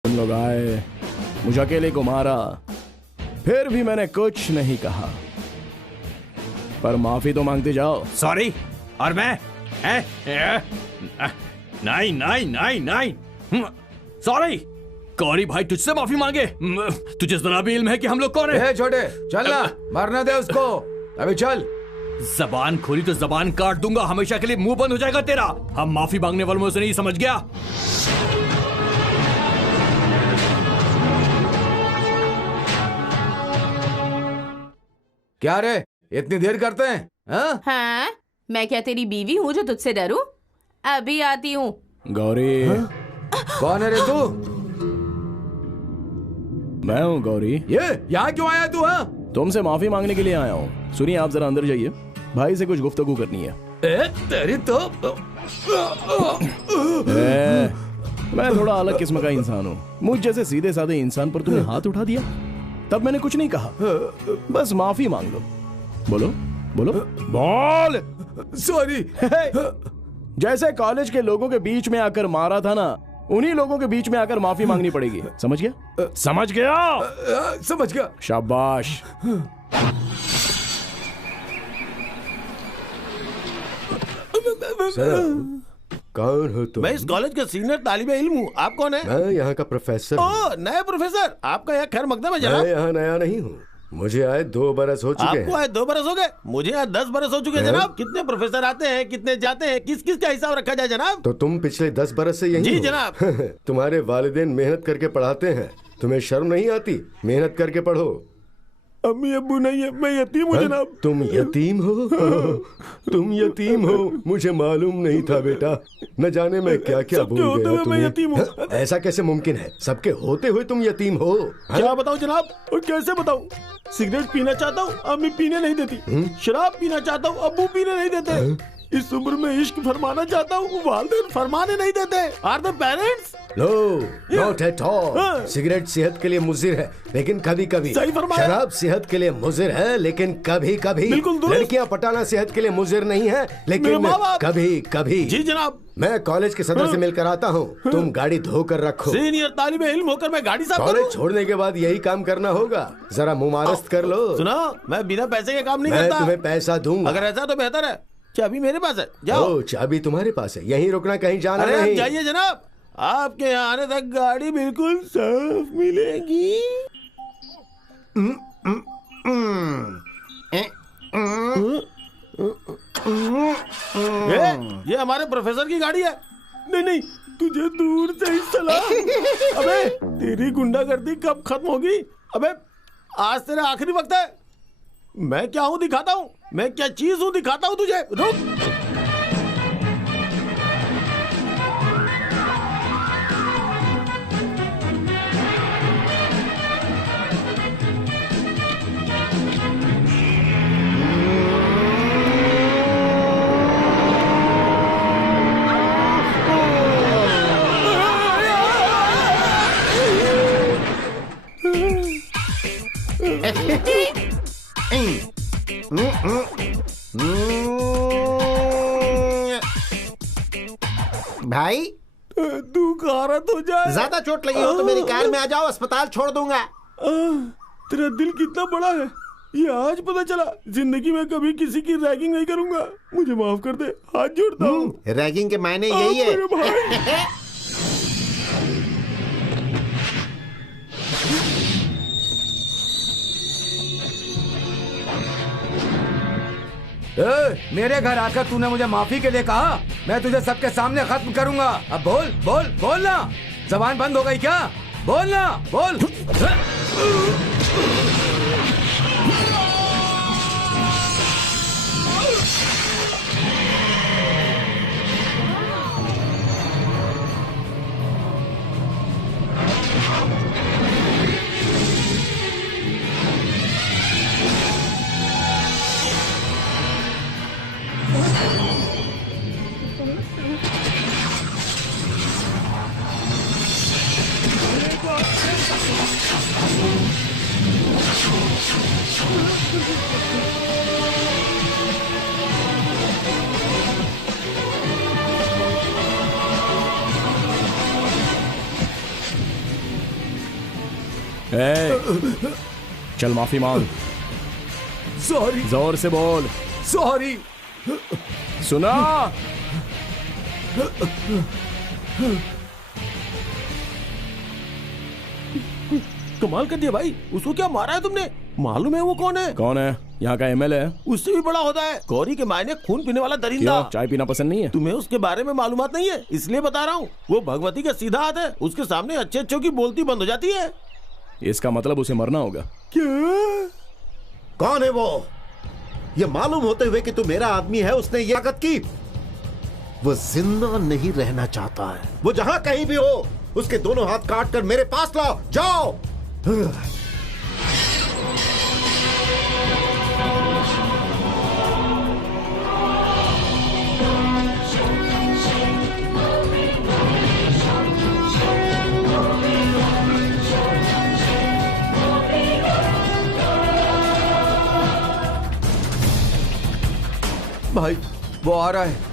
तुम लोग आए, मुझे अकेले को मारा, फिर भी मैंने कुछ नहीं कहा, पर माफी तो मांगते जाओ। सॉरी। और मैं नहीं नहीं नहीं नहीं, सॉरी। कौरी भाई तुझसे माफी मांगे? तुझे जरा भी इल्म है कि हम लोग कौन है? छोटे चल ना, मरने दे उसको। अभी चल। जबान खोली तो जबान काट दूंगा, हमेशा के लिए मुंह बंद हो जाएगा तेरा। हम माफी मांगने वालों से नहीं, समझ गया? क्या रे, इतनी देर करते हैं? हाँ? हाँ, मैं क्या तेरी बीवी हूँ जो तुझसे डरूं? अभी आती हूँ। गौरी। कौन है रे तू? मैं हूँ गौरी। ये यहाँ क्यों आया तू? हाँ, तुमसे माफी मांगने के लिए आया हूँ। सुनिए, आप जरा अंदर जाइए, भाई से कुछ गुफ्तगू करनी है। तेरी तो मैं थोड़ा अलग किस्म का इंसान हूँ। मुझ जैसे सीधे साधे इंसान पर तुमने हाथ उठा दिया, तब मैंने कुछ नहीं कहा, बस माफी मांग लो। बोलो बोलो बोल। सॉरी। जैसे कॉलेज के लोगों के बीच में आकर मारा था ना, उन्हीं लोगों के बीच में आकर माफी मांगनी पड़ेगी। समझ गया? समझ गया? समझ गया। शाबाश। कौन हो तुम? मैं इस कॉलेज का सीनियर तालिबे इल्म हूँ। आप कौन है? मैं यहाँ का प्रोफेसर। ओह, नए प्रोफेसर। आपका यहाँ खैर मकदम है मैं जनाब। यहाँ नया नहीं हूँ, मुझे आए 2 बरस हो चुके आपको हैं। आए 2 बरस हो गए, मुझे यहाँ 10 बरस हो चुके हैं जनाब। कितने प्रोफेसर आते हैं, कितने जाते हैं, किस किस का हिसाब रखा जाए जनाब? तो तुम पिछले 10 बरस से यहीं जी हो? जनाब। तुम्हारे वालिदैन मेहनत करके पढ़ाते हैं, तुम्हें शर्म नहीं आती? मेहनत करके पढ़ो। अम्मी अब्बू नहीं है, मैं यतीम हूँ जनाब। तुम यतीम हो? तुम यतीम हो? मुझे मालूम नहीं था बेटा, न जाने मैं क्या क्या भूल गया मैं यतीम हूँ। तुम्हें। ऐसा कैसे मुमकिन है? सबके होते हुए तुम यतीम हो? क्या बताऊँ जनाब, और कैसे बताऊँ? सिगरेट पीना चाहता हूँ, अम्मी पीने नहीं देती। शराब पीना चाहता हूँ, अब्बू पीने नहीं देते। इस उम्र में इश्क फरमाना चाहता हूँ, वालिदैन फरमाने नहीं देते। Are the parents? No, not at all. Cigarette सेहत के लिए मुजिर है, लेकिन कभी कभी। सही फरमाया। शराब सेहत के लिए मुजिर है, लेकिन कभी कभी। बिल्कुल दुरुस्त। लड़कियां पटाना सेहत के लिए मुजिर नहीं है, लेकिन मेरे माँ बाप। कभी कभी। जी जनाब। मैं कॉलेज के सदर से मिलकर आता हूँ, तुम गाड़ी धोकर रखो। सीनियर तालिबे इल्म होकर मैं गाड़ी साफ करूँ? कॉलेज छोड़ने के बाद यही काम करना होगा, जरा मुमारस्त कर लो। सुनो, मैं बिना पैसे के काम नहीं मैं करता। तुम्हें पैसा दूंगा। अगर ऐसा तो बेहतर है, चाबी मेरे पास है, जाओ। ओ, चाबी तुम्हारे पास है, यहीं रुकना, कहीं जाना अरे नहीं। जाइए जनाब, आपके यहाँ आने तक गाड़ी बिल्कुल साफ मिलेगी। ये हमारे प्रोफेसर की गाड़ी है। नहीं नहीं, तुझे दूर से ही सलाम। अबे तेरी गुंडागर्दी कब खत्म होगी? अबे आज तेरा आखिरी वक्त है। मैं क्या हूँ दिखाता हूँ, मैं क्या चीज हूँ दिखाता हूँ तुझे। रुक। भाई तू खारत हो जाए। ज्यादा चोट लगी हो तो मेरी कार में आ जाओ, अस्पताल छोड़ दूंगा। तेरा दिल कितना बड़ा है, ये आज पता चला। जिंदगी में कभी किसी की रैगिंग नहीं करूंगा, मुझे माफ कर दे, हाथ जोड़ता हूँ। रैगिंग के मायने यही है। मेरे भाई। मेरे घर आकर तूने मुझे माफी के लिए कहा, मैं तुझे सबके सामने खत्म करूंगा। अब बोल बोल बोल ना, जबान बंद हो गई क्या? बोल ना, बोल। चल माफी मांग। सॉरी। जोर से बोल। सॉरी। सुना? कमाल कर दिया भाई, उसको क्या मारा है तुमने? मालूम है वो कौन है? कौन है? यहाँ का एमएलए है। उससे भी बड़ा होता है, गौरी के मायने खून पीने वाला दरिंदा। क्यों, चाय पीना पसंद नहीं है? तुम्हें उसके बारे में मालूमात नहीं है, इसलिए बता रहा हूँ। वो भगवती का सीधा हाथ है, उसके सामने अच्छे अच्छों की बोलती बंद हो जाती है। इसका मतलब उसे मरना होगा। क्या? कौन है वो? ये मालूम होते हुए कि तू मेरा आदमी है, उसने ये हरकत की? वो जिंदा नहीं रहना चाहता है। वो जहां कहीं भी हो उसके दोनों हाथ काट कर मेरे पास लाओ, जाओ। भाई वो आ रहा है।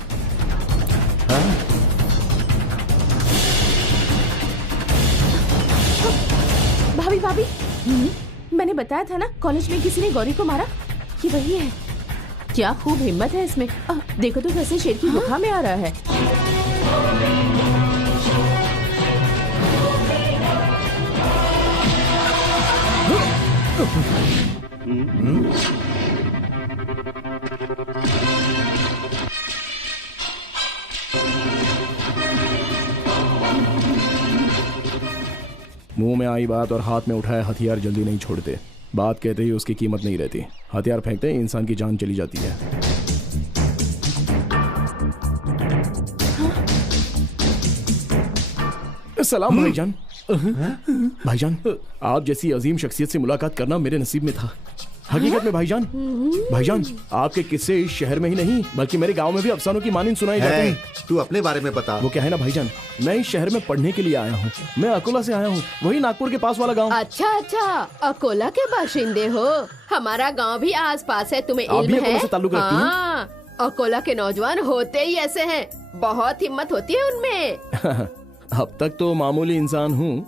भाभी भाभी, मैंने बताया था ना कॉलेज में किसी ने गौरी को मारा, ये वही है। क्या खूब हिम्मत है इसमें। देखो तो कैसे शेर की गुफा में आ रहा है। मुंह में आई बात और हाथ में उठाया हथियार जल्दी नहीं छोड़ते। बात कहते ही उसकी कीमत नहीं रहती। हथियार फेंकते ही इंसान की जान चली जाती है। सलाम भाईजान। भाईजान, आप जैसी अजीम शख्सियत से मुलाकात करना मेरे नसीब में था। हकीकत में भाईजान आपके किस्से इस शहर में ही नहीं बल्कि मेरे गांव में भी अफसानों की मानिंद सुनाई जाती हैं। तू अपने बारे में बता। वो क्या है ना भाईजान, मैं इस शहर में पढ़ने के लिए आया हूँ। मैं अकोला से आया हूँ, वही नागपुर के पास वाला गांव। अच्छा, अकोला के बाशिंदे हो। हमारा गांव भी आस पास है, तुम्हें आप भी इल्म अकोला है? से ताल्लुक रखती हैं? हाँ, अकोला के नौजवान होते ही ऐसे हैं, बहुत हिम्मत होती है उनमें। अब तक तो मामूली इंसान हूँ,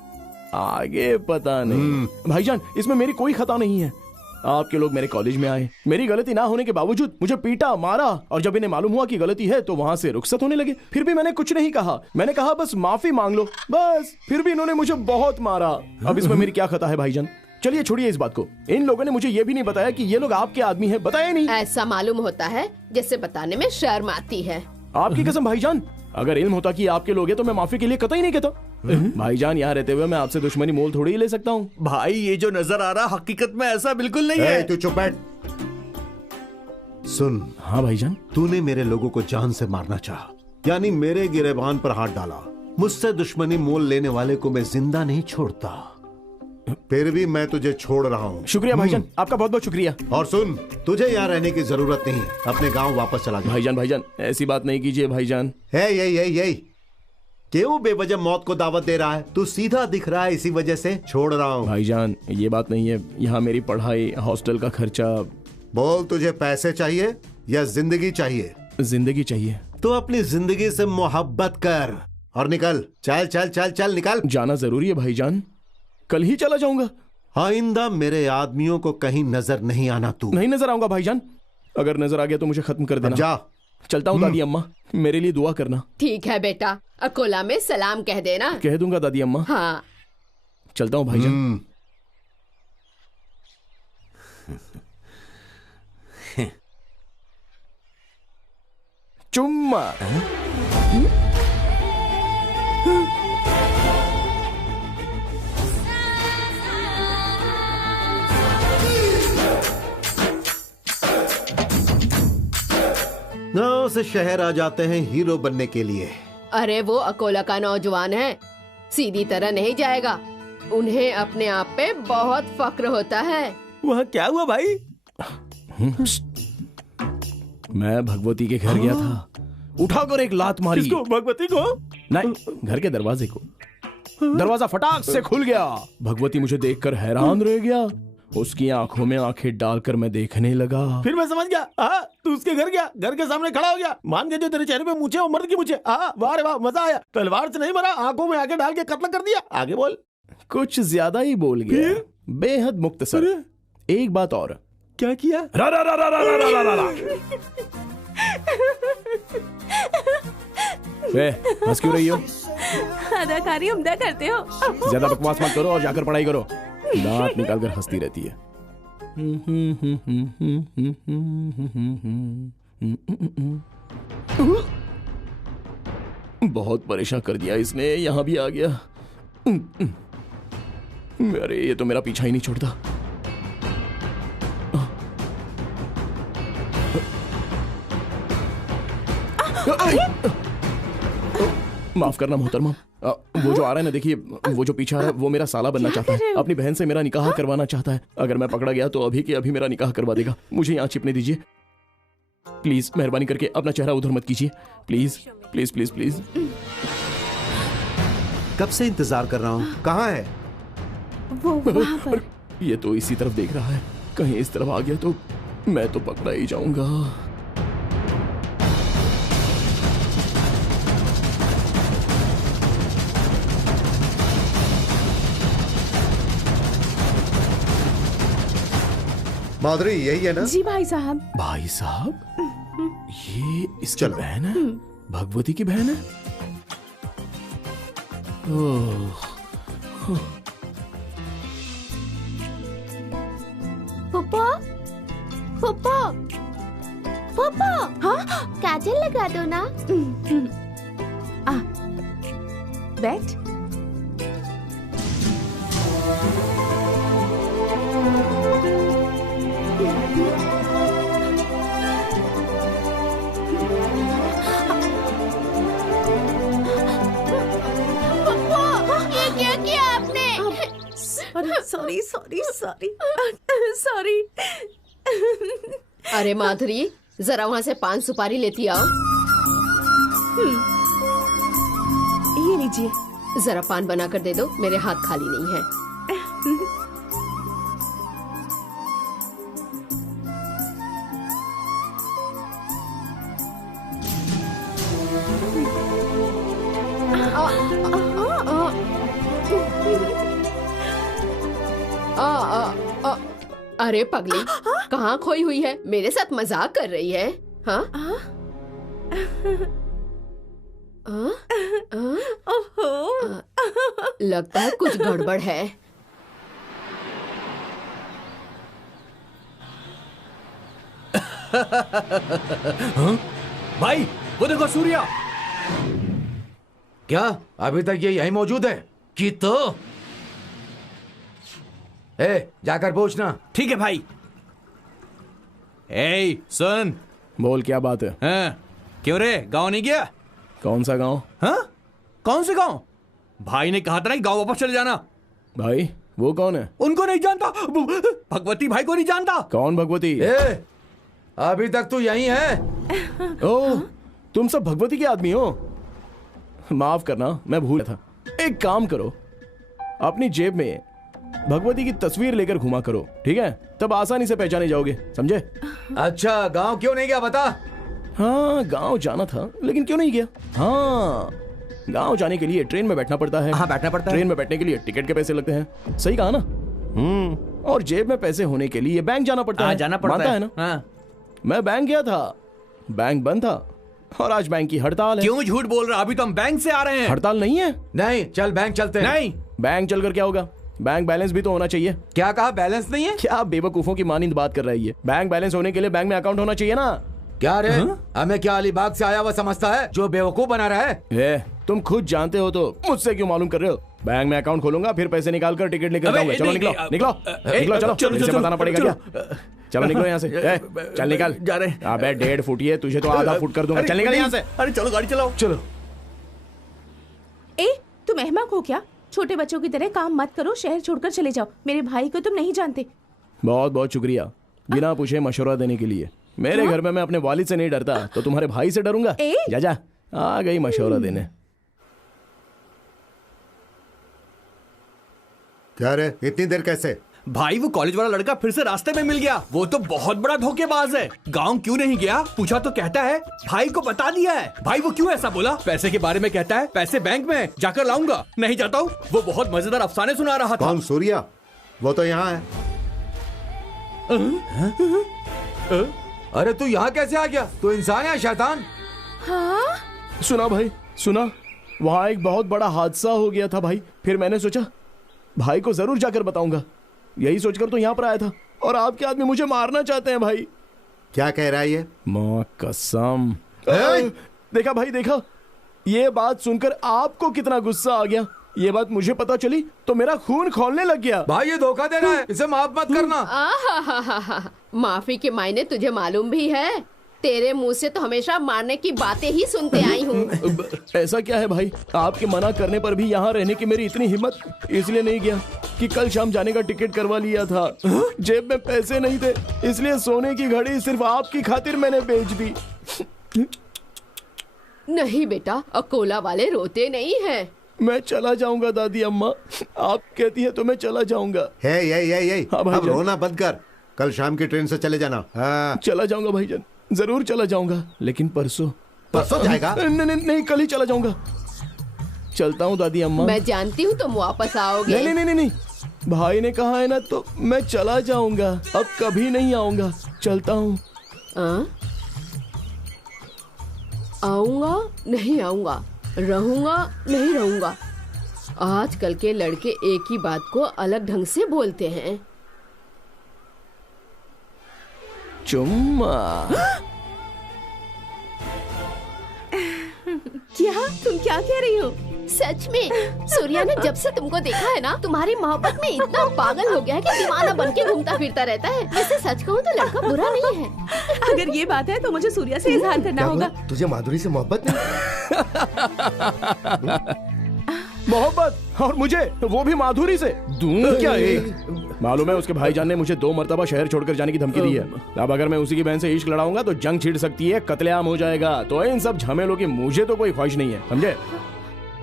आगे पता नहीं। भाईजान, इसमें मेरी कोई खता नहीं है। आपके लोग मेरे कॉलेज में आए, मेरी गलती ना होने के बावजूद मुझे पीटा, मारा, और जब इन्हें मालूम हुआ कि गलती है तो वहाँ से रुखसत होने लगे। फिर भी मैंने कुछ नहीं कहा। मैंने कहा बस माफी मांग लो, बस। फिर भी इन्होंने मुझे बहुत मारा। अब इसमें मेरी क्या खता है भाईजान? चलिए छोड़िए इस बात को। इन लोगों ने मुझे ये भी नहीं बताया कि ये लोग आपके आदमी हैं, बताया नहीं। ऐसा मालूम होता है जैसे बताने में शर्म आती है। आपकी कसम भाईजान, अगर इल्म होता कि आपके लोग हैं तो मैं माफी के लिए कतई नहीं कहता। भाईजान, यहाँ रहते हुए मैं आपसे दुश्मनी मोल थोड़ी ही ले सकता हूँ। भाई ये जो नजर आ रहा हकीकत में ऐसा बिल्कुल नहीं है। तू चुप बैठ। सुन। हाँ भाईजान। तूने मेरे लोगों को जान से मारना चाहा, यानी मेरे गिरेबान पर हाथ डाला। मुझसे दुश्मनी मोल लेने वाले को मैं जिंदा नहीं छोड़ता। फिर भी मैं तुझे छोड़ रहा हूँ। शुक्रिया भाईजान, आपका बहुत बहुत शुक्रिया। और सुन, तुझे यहाँ रहने की जरूरत नहीं, अपने गांव वापस चला जा। भाईजान ऐसी बात नहीं कीजिए भाईजान। है यही क्यों बेवजह मौत को दावत दे रहा है? तू सीधा दिख रहा है, इसी वजह से छोड़ रहा हूँ। भाईजान ये बात नहीं है, यहाँ मेरी पढ़ाई, हॉस्टल का खर्चा। बोल, तुझे पैसे चाहिए या जिंदगी चाहिए? जिंदगी चाहिए। तो अपनी जिंदगी से मोहब्बत कर और निकल। चल चल चल चल निकल। जाना जरूरी है भाईजान, कल ही चला जाऊंगा। आइंदा मेरे आदमियों को कहीं नजर नहीं आना। तू नहीं नजर आऊंगा भाईजान, अगर नजर आ गया तो मुझे खत्म कर देना। जा। चलता हूँ दादी अम्मा, मेरे लिए दुआ करना। ठीक है बेटा, अकोला में सलाम कह देना। कह दूंगा दादी अम्मा। हाँ, चलता हूँ भाईजान। चुम्मा। गाँव से शहर आ जाते हैं हीरो बनने के लिए। अरे वो अकोला का नौजवान है, सीधी तरह नहीं जाएगा। उन्हें अपने आप पे बहुत फक्र होता है। वहाँ क्या हुआ भाई? मैं भगवती के घर गया था, उठाकर एक लात मारी। किसको? भगवती को? नहीं, घर के दरवाजे को। दरवाजा फटाक से खुल गया। भगवती मुझे देखकर हैरान रह गया। उसकी आंखों में आंखें डालकर मैं देखने लगा। फिर मैं समझ गया। तू उसके घर गया, घर के सामने खड़ा हो गया, मान के जो तेरे चेहरे पे मूछे, वो मर्द की मूछे। वाह रे वाह, मजा आया। तलवार से नहीं मरा, आंखों में आंखें डाल के कत्ल कर दिया। आगे बोल। कुछ ज्यादा ही बोल गया। बेहद मुख्तसर। एक बात और। क्या किया? रा रा रा रा रा रा रा रा रा। हंस क्यों रही हो? अदाकारी उम्दा करते हो। ज्यादा बकवास मत करो और जाकर पढ़ाई करो। दांत निकालकर हंसती रहती है। बहुत परेशान कर दिया इसने, यहां भी आ गया। अरे ये तो मेरा पीछा ही नहीं छोड़ता। माफ करना मोहतरमा, वो जो आ रहा है ना, देखिए वो जो पीछे आ रहा है वो मेरा साला बनना चाहता है, अपनी बहन से मेरा निकाह करवाना चाहता है। अगर मैं पकड़ा गया तो अभी के अभी मेरा निकाह करवा देगा। मुझे यहाँ छिपने दीजिए प्लीज, मेहरबानी करके अपना चेहरा उधर मत कीजिए प्लीज प्लीज प्लीज प्लीज। कब से इंतजार कर रहा हूँ, कहाँ है? वो वहाँ पर। ये तो इसी तरफ देख रहा है, कहीं इस तरफ आ गया तो मैं तो पकड़ा ही जाऊंगा। माधुरी यही है ना? जी भाई साहब। भाई साहब, ये इसकी बहन है, भगवती की बहन है। पप्पा पप्पा पप्पा, हाँ काजल लगा दो ना। बैठ। ये क्या किया आपने? Sorry sorry sorry sorry. अरे माधुरी, जरा वहाँ से 5 सुपारी लेती आओ। ये लीजिए। जरा पान बना कर दे दो, मेरे हाथ खाली नहीं है। अरे पगली, कहाँ खोई हुई है? मेरे साथ मजाक कर रही है? हाँ? लगता है कुछ गड़बड़ है। भाई वो देखो सूर्या। क्या अभी तक ये यहीं मौजूद है? कि तो जाकर पूछना। ठीक है भाई। ए सुन, बोल क्या बात है? हाँ, क्यों रे, गांव नहीं गया? कौन सा गांव? हाँ, कौन से गांव? भाई ने कहा था ना गांव वापस चले जाना। भाई वो कौन है? उनको नहीं जानता, भगवती भाई को नहीं जानता। कौन भगवती? अभी तक तू यहीं है? ओह, तुम सब भगवती के आदमी हो? माफ करना, मैं भूल था। एक काम करो, अपनी जेब में भगवती की तस्वीर लेकर घुमा करो, ठीक है? तब आसानी से पहचाने जाओगे, समझे? अच्छा, गांव क्यों नहीं गया बता? हाँ, गांव जाना था, लेकिन क्यों नहीं गया? हाँ, गांव जाने के लिए ट्रेन में बैठना पड़ता है। हाँ, बैठना पड़ता है। ट्रेन में बैठने के लिए टिकट के पैसे लगते हैं, सही कहा ना? और जेब में पैसे होने के लिए बैंक जाना पड़ता है। जाना पड़ता है ना? हाँ। मैं बैंक गया था, बैंक बंद था, और आज बैंक की हड़ताल है। क्यों झूठ बोल रहा? अभी तो हम बैंक से आ रहे हैं। हड़ताल नहीं है? नहीं, चल बैंक चलते हैं। नहीं, बैंक चलकर क्या होगा? बैंक बैलेंस भी तो होना चाहिए। क्या कहा? बैलेंस नहीं है? क्या बेवकूफों की मानिंद बात कर रही है? बैंक बैलेंस होने के लिए बैंक में अकाउंट होना चाहिए ना। क्या रे, हमें क्या अलीबाग से आया हुआ समझता है जो बेवकूफ बना रहा है? तुम खुद जानते हो तो मुझसे क्यों मालूम कर रहे हो? बैंक में अकाउंट खोलूंगा, फिर पैसे निकाल कर टिकट लेकर जाऊंगा। चलो निकलो निकलो निकलो, चलो इसे बताना पड़ेगा क्या? चलो निकलो यहाँ से, चल निकल। जा रहे। अबे 1.5 फुट ही है, तुझे तो आधा फुट कर दूंगा। चल निकल यहाँ से। अरे चलो गाड़ी चलाओ। चलो। तुम अहमक हो क्या? छोटे बच्चों की तरह काम मत करो, शहर छोड़कर चले जाओ। मेरे भाई को तुम नहीं जानते। बहुत बहुत शुक्रिया बिना पूछे मशवरा देने के लिए। मेरे घर में मैं अपने वालिद से नहीं डरता, तो तुम्हारे भाई से डरूंगा? जा जा, आ गई मशवरा देने। क्या रे, इतनी देर कैसे? भाई वो कॉलेज वाला लड़का फिर से रास्ते में मिल गया। वो तो बहुत बड़ा धोखेबाज है। गांव क्यों नहीं गया पूछा तो कहता है भाई को बता दिया है। भाई वो क्यों ऐसा बोला? पैसे के बारे में कहता है पैसे बैंक में जाकर लाऊंगा। नहीं जाता हूँ। वो बहुत मजेदार अफसाने सुना रहा था। कौन? सूर्या? वो तो यहाँ है। अरे तू यहाँ कैसे आ गया? तू इंसान है शैतान? हाँ? सुना भाई, सुना, वहाँ एक बहुत बड़ा हादसा हो गया था भाई। फिर मैंने सोचा भाई को जरूर जाकर बताऊंगा, यही सोचकर तो यहाँ पर आया था। और आपके आदमी मुझे मारना चाहते हैं भाई। क्या कह रहा है ये? माँ कसम। देखा भाई, देखा, ये बात सुनकर आपको कितना गुस्सा आ गया। ये बात मुझे पता चली तो मेरा खून खौलने लग गया। भाई ये धोखा देना है, इसे माफ मत करना। माफी के मायने तुझे मालूम भी है? तेरे मुंह से तो हमेशा मारने की बातें ही सुनते आई हूँ। ऐसा क्या है भाई, आपके मना करने पर भी यहाँ रहने की मेरी इतनी हिम्मत इसलिए नहीं गया कि कल शाम जाने का टिकट करवा लिया था। जेब में पैसे नहीं थे, इसलिए सोने की घड़ी सिर्फ आपकी खातिर मैंने बेच दी। नहीं बेटा, अकोला वाले रोते नहीं हैं। मैं चला जाऊंगा दादी अम्मा, आप कहती है तो मैं चला जाऊंगा। हाँ भाई, अब रोना बंद कर, कल शाम की ट्रेन से चले जाना। हाँ। चला जाऊंगा भाईजान, जरूर चला जाऊंगा, लेकिन परसों जाएगा? नहीं, कल ही चला जाऊंगा। चलता हूँ दादी अम्मा। मैं जानती हूँ तुम वापस आओगे। नहीं, भाई ने कहा है ना, तो मैं चला जाऊंगा, अब कभी नहीं आऊंगा। चलता हूँ। आऊंगा नहीं आऊंगा, रहूंगा नहीं रहूंगा। आजकल के लड़के एक ही बात को अलग ढंग से बोलते हैं। चुम्मा। क्या तुम क्या कह रही हो? सच में सूर्या ने जब से तुमको देखा है ना, तुम्हारी मोहब्बत में इतना पागल हो गया है कि दीवाना बन के घूमता फिरता रहता है। वैसे सच कहूँ तो लड़का बुरा नहीं है। अगर ये बात है तो मुझे सूर्या से इजहार करना होगा। तुझे माधुरी से मोहब्बत नहीं? मोहब्बत, और मुझे वो भी माधुरी से दूं क्या? मालूम है उसके भाईजान ने मुझे 2 मरतबा शहर छोड़कर जाने की धमकी दी है। अब अगर मैं उसी की बहन से इश्क लड़ाऊंगा तो जंग छिड़ सकती है, कत्लेआम हो जाएगा। तो इन सब झमेलों की मुझे तो कोई ख्वाहिश नहीं है, समझे?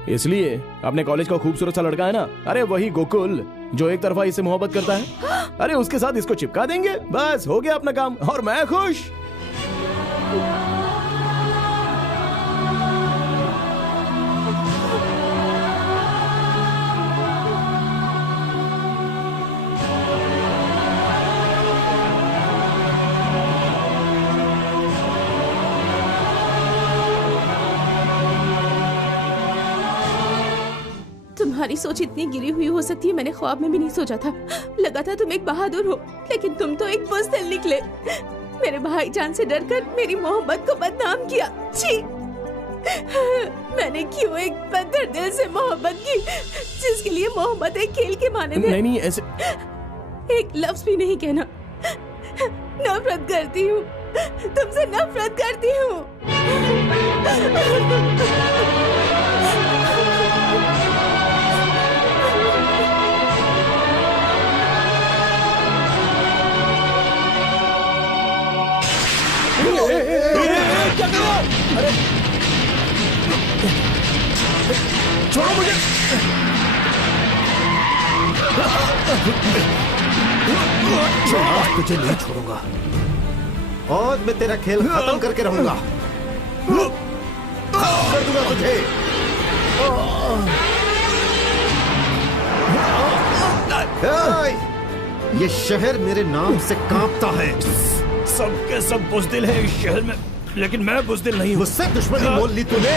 इसलिए अपने कॉलेज का खूबसूरत सा लड़का है ना, अरे वही गोकुल, जो एक तरफा इससे मोहब्बत करता है, अरे उसके साथ इसको चिपका देंगे, बस हो गया अपना काम और मैं खुश। तुम्हारी सोच इतनी गिरी हुई हो सकती है, मैंने ख्वाब में भी नहीं सोचा था। लगा था तुम एक बहादुर हो, लेकिन तुम तो एक बुज़दिल निकले। मेरे भाईजान से डरकर मेरी मोहब्बत को बदनाम किया। छी, मैंने क्यों एक पत्थर दिल से मोहब्बत की, जिसके लिए मोहब्बत एक खेल के माने थे। नहीं, ऐसे एक लफ्ज भी नहीं कहना। नफरत करती हूँ तुमसे, नफरत करती हूँ। क्या कर रहे हो? अरे छोड़ो मुझे। आज तुझे नहीं छोड़ूंगा, आज मैं तेरा खेल खत्म करके रहूंगा। कर दूंगा तुझे। ये शहर मेरे नाम से कांपता है। सबके सब बुज़दिल है इस शहर में, लेकिन मैं बुज़दिल नहीं हूँ। मुझसे दुश्मनी मोल ली तूने।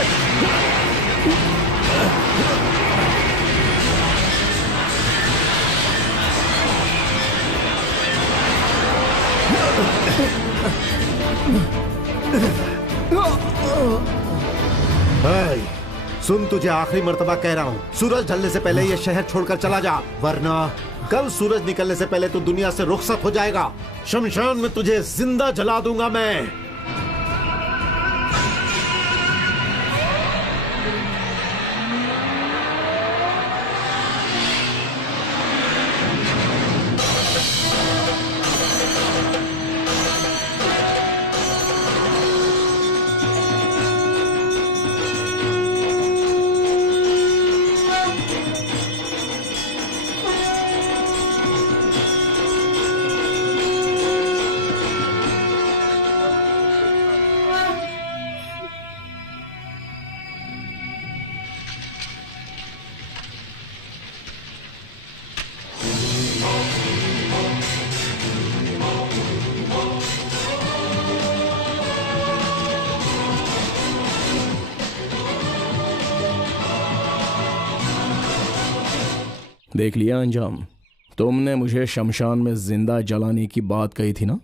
सुन, तुझे आखिरी मर्तबा कह रहा हूँ, सूरज ढलने से पहले ये शहर छोड़कर चला जा, वरना कल सूरज निकलने से पहले तू दुनिया से रुखसत हो जाएगा। शमशान में तुझे जिंदा जला दूंगा मैं। देख लिया अंजाम। तुमने मुझे शमशान में जिंदा जलाने की बात कही थी ना,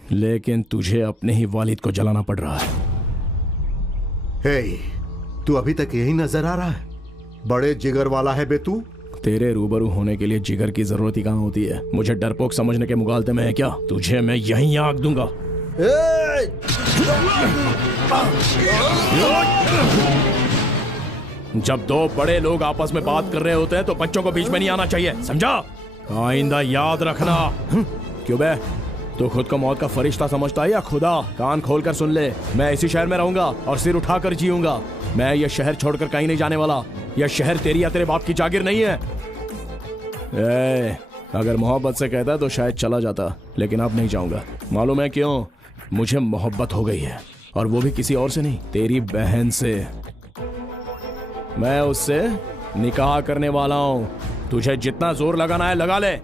लेकिन तुझे अपने ही वालिद को जलाना पड़ रहा है। हे, तू अभी तक यही नजर आ रहा है? बड़े जिगर वाला है बे तू। तेरे रूबरू होने के लिए जिगर की जरूरत ही कहाँ होती है? मुझे डरपोक समझने के मुगालते में है क्या? तुझे मैं यहीं आग दूंगा। जब दो बड़े लोग आपस में बात कर रहे होते हैं तो बच्चों को बीच में नहीं आना चाहिए, समझा? आइंदा याद रखना। क्यों बे, तो खुद को मौत का फरिश्ता समझता है या खुदा? कान खोलकर सुन ले, मैं इसी शहर में रहूंगा और सिर उठाकर जीऊंगा। मैं ये शहर छोड़कर कहीं नहीं जाने वाला। यह शहर तेरी या तेरे बाप की जागीर नहीं है। अगर मोहब्बत से कहता तो शायद चला जाता, लेकिन अब नहीं जाऊंगा। मालूम है क्यों? मुझे मोहब्बत हो गई है, और वो भी किसी और से नहीं, तेरी बहन से। मैं उससे निकाह करने वाला हूं। तुझे जितना जोर लगाना है लगा ले।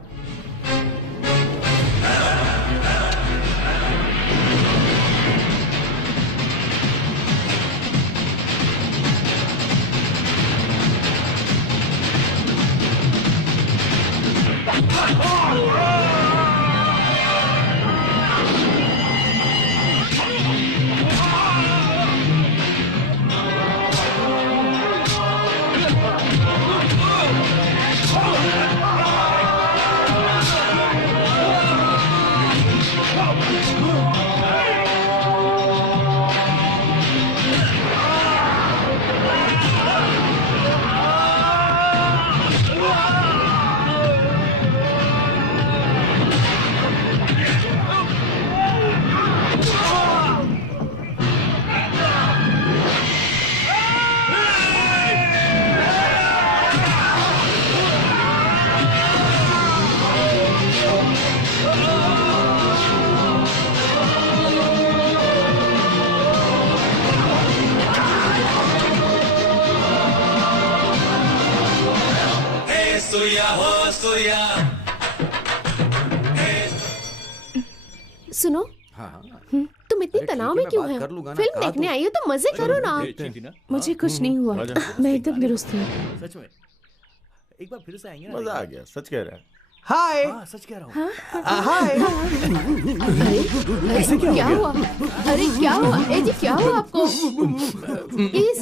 सुनो, तुम इतनी तनाव में क्यों है? फिल्म देखने आई हो तो मजे करो ना। मुझे कुछ नहीं हुआ, मैं एकदम दुरुस्त हूँ। सच में एक बार फिर से आएंगे ना। मजा आ गया, सच कह रहा है। हाय, सच कह रहा हूँ। हाय। ऐसे क्या हुआ? अरे क्या हुआ? जी क्या हुआ आपको?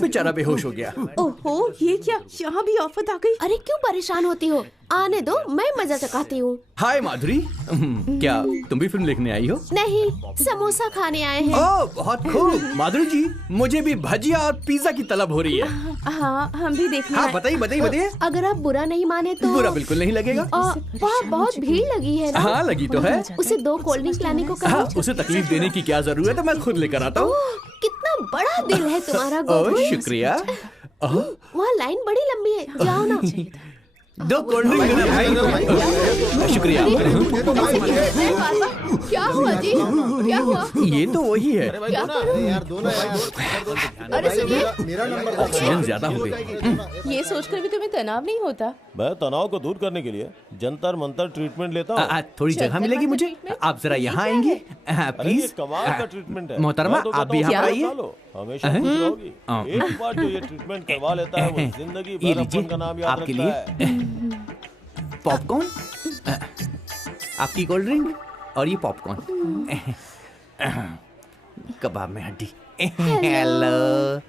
बेचारा बेहोश हो गया। ओहो, ये क्या? यहाँ भी आफत आ गई। अरे क्यों परेशान होती हो? आने दो, मैं मजा चकाती हूँ। हाय माधुरी, क्या तुम भी फिल्म देखने आई हो? नहीं, समोसा खाने आए हैं। ओह बहुत खूब। माधुरी जी, मुझे भी भजिया और पिज्जा की तलब हो रही है। हाँ, हम भी देखने हाँ, बताइए। अगर आप बुरा नहीं माने तो। बुरा बिल्कुल नहीं लगेगा। वहाँ बहुत भीड़ लगी है ना? हाँ, लगी तो है। उसे 2 कोल्ड ड्रिंक लाने को कहा। हाँ, उसे तकलीफ देने की क्या जरूरत है, मैं खुद लेकर आता हूँ। कितना बड़ा दिल है तुम्हारा गोगो। शुक्रिया। वहाँ लाइन बड़ी लंबी है, जाओ ना। 2 कोल्ड ड्रिंक देना भाई। शुक्रिया। क्या हुआ जी? क्या हुआ? ये तो वही है। क्या करूं? अरे सुनिए, मेरा नंबर ऑक्सीजन ज्यादा हो गई। ये सोचकर भी तुम्हें तनाव नहीं होता? मैं तनाव को दूर करने के लिए जंतर मंतर ट्रीटमेंट लेता हूँ। थोड़ी जगह मिलेगी मुझे? आप जरा यहाँ आएंगे प्लीज? कमाल का ट्रीटमेंट है मोहतरमा, आप भी यहाँ आइए। हमेशा खुश रहोगी। एक बार जो ये ट्रीटमेंट करवा लेता है वो जिंदगी भर अपन का नाम याद आपके रखता है। पॉपकॉर्न, आपकी कोल्ड ड्रिंक और ये पॉपकॉर्न। कबाब में हड्डी। हेलो।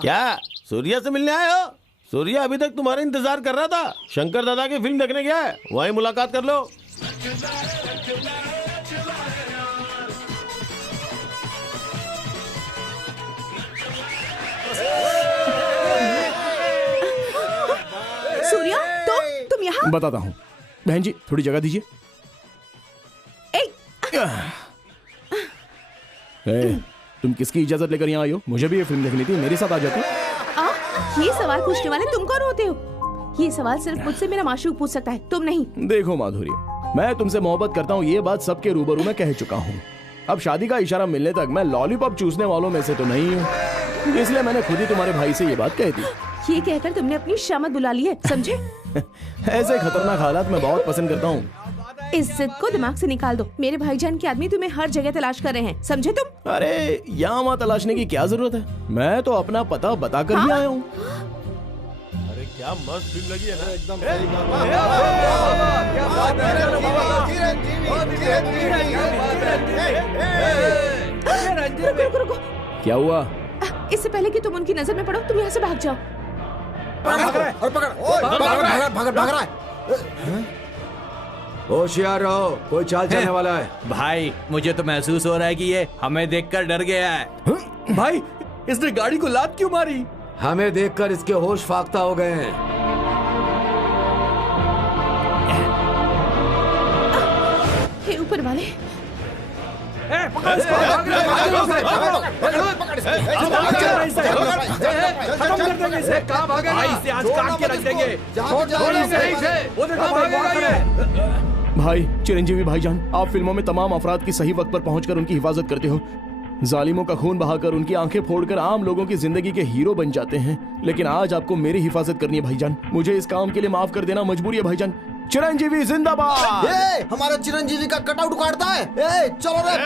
क्या सूर्या से मिलने आए हो? सूर्या अभी तक तुम्हारा इंतजार कर रहा था। शंकर दादा की फिल्म देखने गया है, वहीं मुलाकात कर लो। सूर्या, तुम यहाँ? बताता हूँ। बहन जी, थोड़ी जगह दीजिए। तुम किसकी इजाजत लेकर यहाँ आई हो? मुझे भी ये फिल्म देखनी थी, मेरे साथ आ जाती। ये सवाल पूछने वाले तुम कौन होते हो? ये सवाल सिर्फ मुझसे मेरा माशूक पूछ सकता है, तुम नहीं। देखो माधुरी, मैं तुमसे मोहब्बत करता हूँ, ये बात सबके रूबरू में कह चुका हूँ। अब शादी का इशारा मिलने तक मैं लॉलीपॉप चूसने वालों में से तो नहीं हूँ, इसलिए मैंने खुद ही तुम्हारे भाई से ये बात कह दी। ये कहकर तुमने अपनी शामत बुला ली है, समझे? ऐसे खतरनाक हालात में बहुत पसंद करता हूँ। इस जिद को दिमाग से निकाल दो। मेरे भाईजान के आदमी तुम्हें हर जगह तलाश कर रहे हैं, समझे तुम? अरे यहाँ वहाँ तलाशने की क्या जरूरत है, मैं तो अपना पता बता कर ही आया हूँ। अरे क्या मस्त फिल्म लगी है ना, एकदम रुको रुको, क्या हुआ? इससे पहले कि तुम उनकी नजर में पड़ो, तुम यहाँ से भाग जाओ। भाग रहा है। होशियार रहो, कोई चाल चलने वाला है। भाई मुझे तो महसूस हो रहा है कि ये हमें देखकर डर गया है। भाई इसने गाड़ी को लात क्यों मारी? हमें देखकर इसके होश फाख्ता हो गए हैं। हे ऊपर वाले, भाई चिरंजीवी भाईजान, आप फिल्मों में तमाम अफराद की सही वक्त पर पहुंचकर उनकी हिफाजत करते हो। जालिमों का खून बहाकर उनकी आंखें फोड़कर आम लोगों की जिंदगी के हीरो बन जाते हैं, लेकिन आज आपको मेरी हिफाजत करनी है भाईजान। मुझे इस काम के लिए माफ कर देना, मजबूरी है भाईजान। चिरंजीवी जिंदाबाद। हमारा चिरंजीवी का कटआउट उखाड़ता है। चलो रे,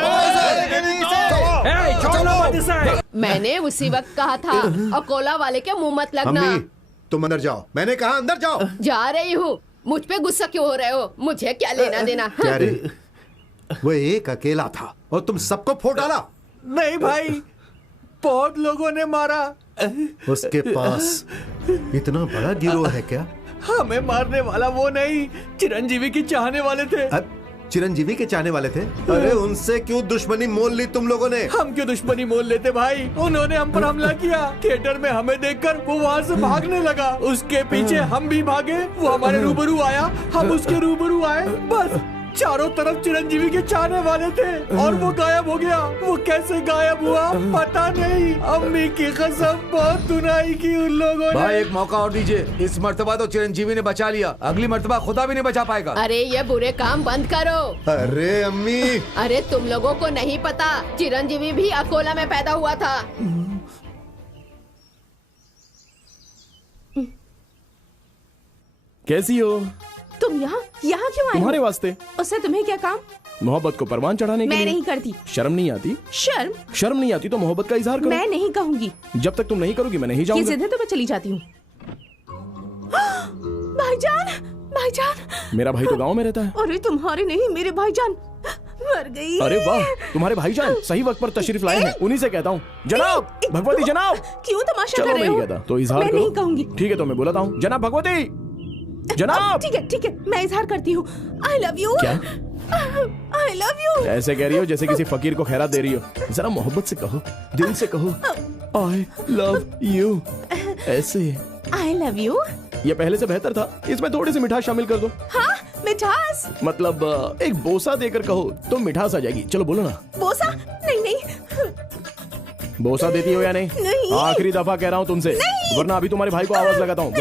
मैंने उसी वक्त कहा था अकोला वाले के मुंह मत लगना। अम्मी तुम अंदर जाओ, मैंने कहा अंदर जाओ। जा रही हूँ। मुझ पे गुस्सा क्यों हो रहे हो? मुझे क्या लेना देना? क्या रे, वो एक अकेला था और तुम सबको फोड़ डाला। नहीं भाई, बहुत लोगों ने मारा। उसके पास इतना बड़ा गिरोह है क्या? हमें मारने वाला वो नहीं, चिरंजीवी की चाहने वाले थे। चिरंजीवी के चाहने वाले थे? अरे उनसे क्यों दुश्मनी मोल ली तुम लोगों ने? हम क्यों दुश्मनी मोल लेते भाई? उन्होंने हम पर हमला किया। थिएटर में हमें देखकर वो वहाँ से भागने लगा। उसके पीछे हम भी भागे। वो हमारे रूबरू आया, हम उसके रूबरू आए। बस चारों तरफ चिरंजीवी के चाहने वाले थे और वो गायब हो गया। वो कैसे गायब हुआ पता नहीं। अम्मी की कसम बहुत धुनाई की उन लोगों ने। भाई एक मौका और दीजिए, इस मर्तबा तो चिरंजीवी ने बचा लिया, अगली मर्तबा खुदा भी नहीं बचा पाएगा। अरे ये बुरे काम बंद करो। अरे अम्मी, अरे तुम लोगों को नहीं पता, चिरंजीवी भी अकोला में पैदा हुआ था। कैसी हो तुम यहाँ क्यों आए? तुम्हारे वास्ते। उससे तुम्हें क्या काम? मोहब्बत को परवान चढ़ाने के मैं लिए। नहीं करती। शर्म नहीं आती? शर्म नहीं आती तो मोहब्बत का इजहार करो। मैं नहीं कहूँगी। जब तक तुम नहीं करोगी मैं नहीं ये जाऊंगा। जिद है तो मैं चली जाती हूँ। भाईजान, मेरा भाई तो गांव में रहता है। अरे तुम्हारे नहीं, मेरे भाईजान मर गई। अरे वाह, तुम्हारे भाईजान सही वक्त पर तशरीफ लाए हैं। उन्हीं से कहता हूँ, जनाब भगवती जनाब। क्यों तमाशा कर चलो रहे नहीं हो? कहता तो इजहार मैं करो। नहीं कहूँगी। ठीक है तो मैं बुलाता हूँ, जनाब भगवती जनाब। ठीक है, मैं इजहार करती हूँ। I love you. क्या? I love you. ऐसे कह रही हो जैसे किसी फकीर को खैरात दे रही हो। जरा मोहब्बत से कहो, दिल से कहो, आई लव यू। ऐसे आई लव यू। ये पहले से बेहतर था, इसमें थोड़ी सी मिठास शामिल कर दो। हाँ, मिठास मतलब एक बोसा देकर कहो तो मिठास आ जाएगी। चलो बोलो ना। बोसा? नहीं। बोसा देती हो या नहीं? नहीं। आखिरी दफा कह रहा हूँ तुमसे, वरना अभी तुम्हारे भाई को आवाज लगाता हूँ।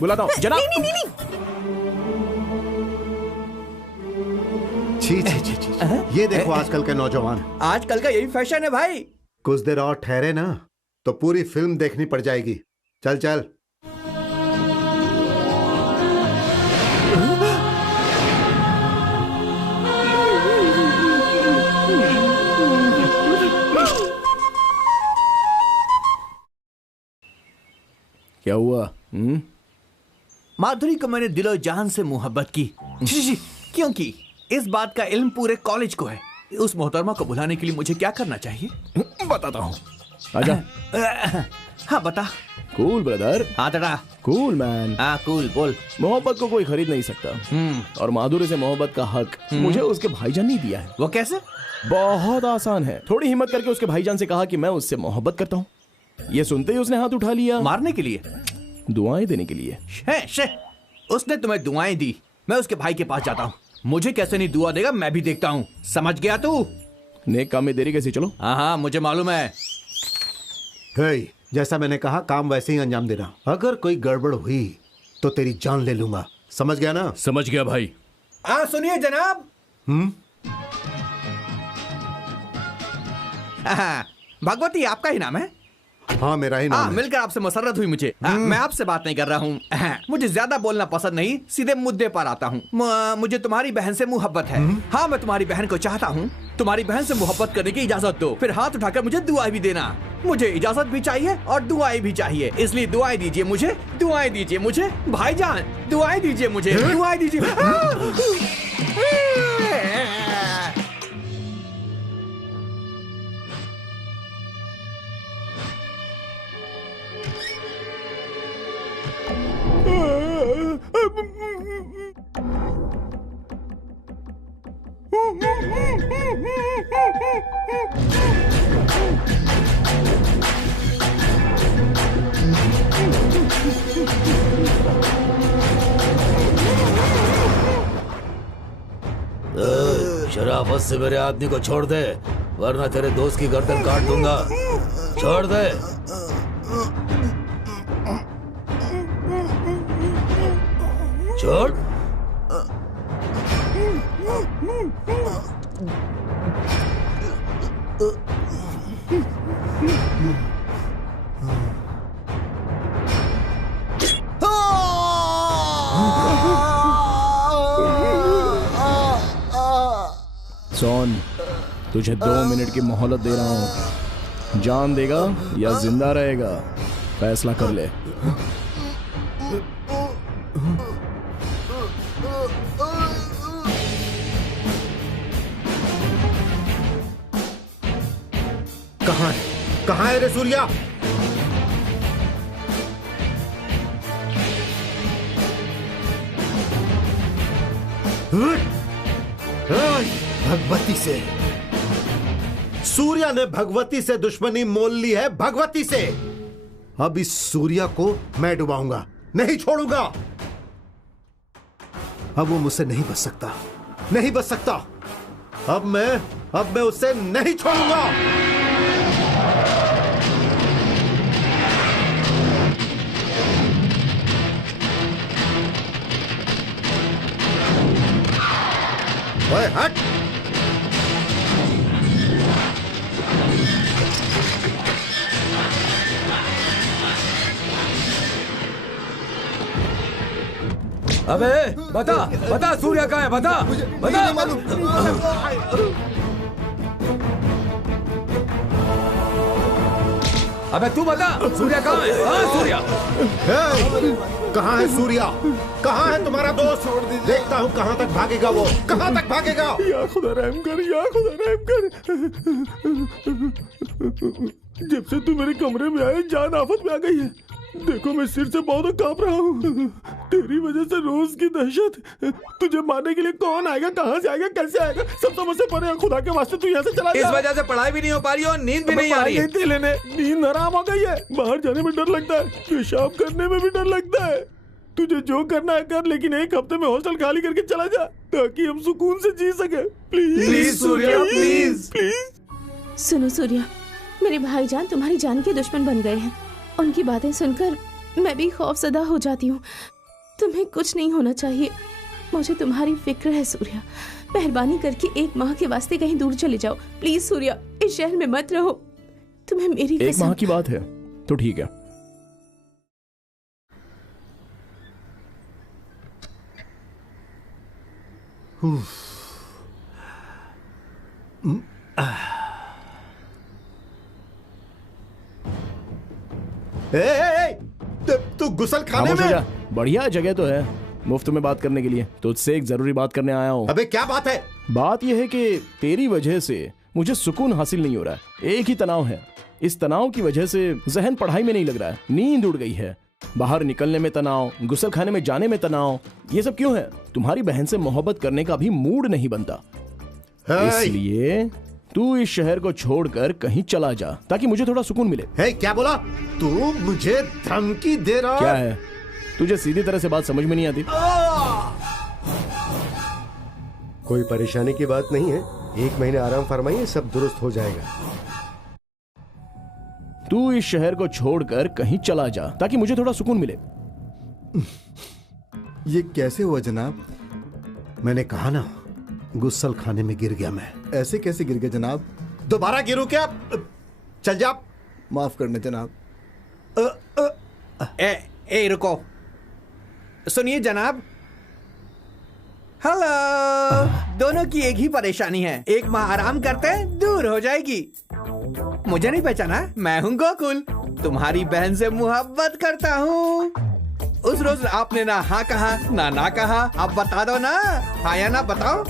बुलाता हूँ जनाब। नहीं। छी। ये देखो आजकल के नौजवान। आजकल का यही फैशन है भाई। कुछ देर और ठहरे ना तो पूरी फिल्म देखनी पड़ जाएगी। चल। क्या हुआ? माधुरी को मैंने दिलो जान से मोहब्बत की। क्योंकि इस बात का इल्म पूरे कॉलेज को है। उस मोहतरमा को बुलाने के लिए मुझे क्या करना चाहिए? बताता हूँ, आजा। हाँ बता। Cool brother. हाँ तड़ा। Cool man. हाँ कूल बोल। मोहब्बत को कोई खरीद नहीं सकता और माधुरी से मोहब्बत का हक मुझे उसके भाईजान ने दिया है। वो कैसे? बहुत आसान है। थोड़ी हिम्मत करके उसके भाईजान से कहा कि मैं उससे मोहब्बत करता हूँ। ये सुनते ही उसने हाथ उठा लिया। मारने के लिए? दुआएं देने के लिए। उसने तुम्हें दुआएं दी, मैं उसके भाई के पास जाता हूँ। मुझे कैसे नहीं दुआ देगा मैं भी देखता हूँ। समझ गया तू? नेक काम में देरी कैसी? चलो। हाँ मुझे मालूम है। जैसा मैंने कहा काम वैसे ही अंजाम देना। अगर कोई गड़बड़ हुई तो तेरी जान ले लूंगा। समझ गया ना? समझ गया भाई। सुनिए जनाब। भगवती आपका ही नाम है? हाँ मेरा ही नाम है। मिलकर आपसे मसरत हुई मुझे। मैं आपसे बात नहीं कर रहा हूँ। मुझे ज्यादा बोलना पसंद नहीं, सीधे मुद्दे पर आता हूँ। मुझे तुम्हारी बहन से मोहब्बत है। हाँ, मैं तुम्हारी बहन को चाहता हूँ। तुम्हारी बहन से मोहब्बत करने की इजाजत दो, फिर हाथ उठाकर मुझे दुआएं भी देना। मुझे इजाजत भी चाहिए और दुआएं भी चाहिए, इसलिए दुआएं दीजिए मुझे, दुआएं दीजिए मुझे भाईजान, दुआएं दीजिए मुझे, दुआएं दीजिए। शराफत से मेरे आदमी को छोड़ दे, वरना तेरे दोस्त की गर्दन काट दूंगा। छोड़ दे। छोड़। सोन, तुझे 2 मिनट की मोहलत दे रहा हूँ। जान देगा या जिंदा रहेगा, फैसला कर ले। कहाँ है रे सूर्या? भगवती से, सूर्या ने भगवती से दुश्मनी मोल ली है, भगवती से। अब इस सूर्या को मैं डुबाऊंगा, नहीं छोड़ूंगा। अब वो मुझसे नहीं बच सकता, नहीं बच सकता। अब मैं उससे नहीं छोड़ूंगा। ओए हट। अबे बता सूर्या कहाँ है? बता। अबे तू बता, सूर्या कहाँ है? हाँ सूर्या। कहाँ है सूर्या? कहाँ है तुम्हारा दोस्त? देखता हूँ कहाँ तक भागेगा वो, कहाँ तक भागेगा। या खुदा रहम कर, या खुदा रहम कर। जब से तू मेरे कमरे में आए, जान आफत में आ गई है। देखो मैं सिर से बहुत कांप रहा हूँ। तेरी वजह से रोज की दहशत। तुझे मारने के लिए कौन आएगा, कहाँ से आएगा, कैसे आएगा, सब समझ से परे। खुदा के वास्ते तू यहाँ से चला जा। इस वजह से पढ़ाई भी नहीं हो पा रही और नींद भी नहीं आ रही है। लेने नींद हराम हो गई है। बाहर जाने में डर लगता है, पेशाब करने में भी डर लगता है। तुझे जो करना है कर, लेकिन 1 हफ्ते में हॉस्टल खाली करके चला जा, ताकि हम सुकून से जी सके। Please Surya, please. सुनो सूर्या, मेरे भाईजान तुम्हारी जान के दुश्मन बन गए हैं। उनकी बातें सुनकर मैं भी खौफजदा हो जाती हूँ। तुम्हें कुछ नहीं होना चाहिए, मुझे तुम्हारी फिक्र है सूर्या। मेहरबानी करके 1 माह के वास्ते कहीं दूर चले जाओ प्लीज सूर्या। इस शहर में मत रहो, तुम्हें मेरी 1 माह की बात है तो ठीक है। तू गुसल खाने में? बढ़िया जगह तो है मुफ्त में बात करने के लिए। तुझसे एक जरूरी बात करने आया हूँ। अबे क्या बात है? बात यह है कि तेरी वजह से मुझे सुकून हासिल नहीं हो रहा है। एक ही तनाव है। इस तनाव की वजह से जहन पढ़ाई में नहीं लग रहा है, नींद उड़ गई है। बाहर निकलने में तनाव, गुसल खाने में जाने में तनाव। ये सब क्यों है? तुम्हारी बहन से मोहब्बत करने का भी मूड नहीं बनता। इसलिए तू इस शहर को छोड़कर कहीं चला जा, ताकि मुझे थोड़ा सुकून मिले। क्या बोला तू? मुझे धमकी दे रहा? क्या है? तुझे सीधी तरह से बात समझ में नहीं आती? कोई परेशानी की बात नहीं है, 1 महीने आराम फरमाइए, सब दुरुस्त हो जाएगा। तू इस शहर को छोड़कर कहीं चला जा, ताकि मुझे थोड़ा सुकून मिले। ये कैसे हुआ जनाब? मैंने कहा ना, गुस्सल खाने में गिर गया मैं। ऐसे कैसे गिर गया जनाब? दोबारा गिरूं क्या? चल जा, माफ करने जनाब। ए रुको, सुनिए जनाब। हेलो, दोनों की एक ही परेशानी है, एक माह आराम करते हैं दूर हो जाएगी। मुझे नहीं पहचाना? मैं हूँ गोकुल, तुम्हारी बहन से मोहब्बत करता हूँ। उस रोज आपने ना हाँ कहा ना कहा, अब बता दो ना, हाँ या ना बताओ।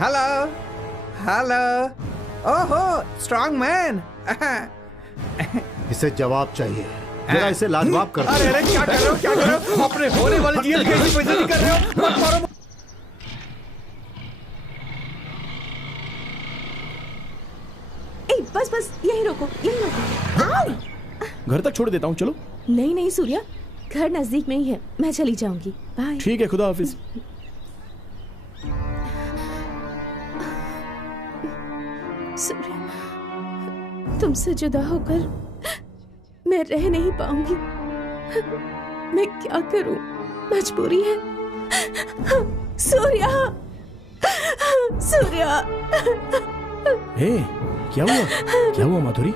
हेलो हेलो, ओहो स्ट्रॉन्ग मैन। इसे जवाब चाहिए, जरा इसे लाजवाब कर दो। अरे क्या कर रहे हो, क्या कर रहे हो? अपने होने वाली चीज कैसी बेइज्जती कर रहे हो? मत मारो। बस बस यही रोको, यही रोको। आओ। घर तक छोड़ देता हूँ, चलो। नहीं नहीं सूर्या, घर नजदीक में ही है, मैं चली जाऊंगी। बाय। ठीक है, खुदा हाफिज। सूर्या, तुमसे जुदा होकर मैं रह नहीं पाऊंगी। मैं क्या करूं, मजबूरी है। सूर्या, सूर्या। हे, क्या हुआ? क्या हुआ माधुरी,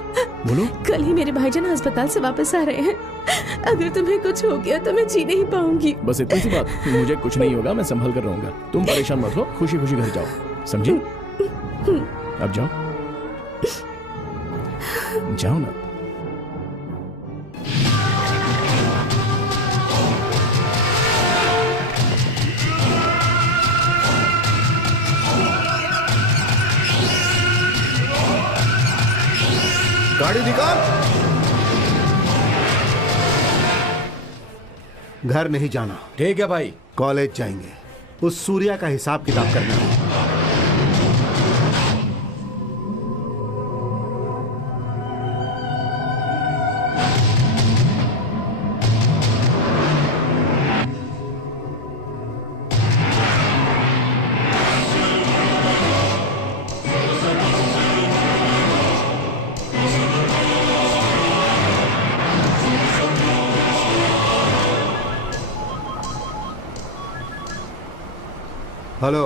बोलो। कल ही मेरे भाईजान अस्पताल से वापस आ रहे हैं। अगर तुम्हें कुछ हो गया तो मैं जी नहीं पाऊंगी। बस इतनी सी बात, मुझे कुछ नहीं होगा, मैं संभल कर रहूंगा। तुम परेशान मत हो, खुशी खुशी घर जाओ, समझी? अब जाओ, जाओ ना। गाड़ी निकाल। घर नहीं जाना। ठीक है भाई। कॉलेज जाएंगे, उस सूर्या का हिसाब किताब करना है। हेलो,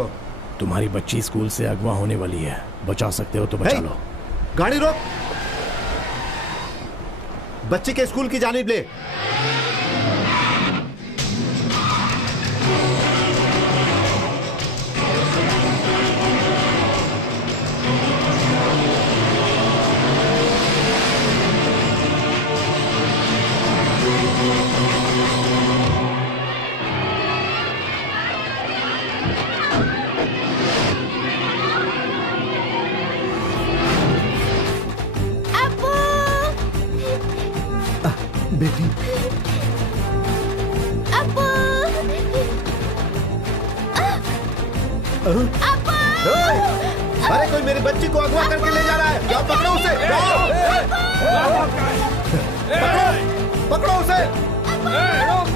तुम्हारी बच्ची स्कूल से अगवा होने वाली है, बचा सकते हो तो बचा लो। गाड़ी रोक, बच्ची के स्कूल की जानिब ले। बेटी, अरे कोई मेरी बच्ची को अगवा करके ले जा रहा है, जाओ पकड़ो उसे, जाओ। पकड़ो उसे। रुक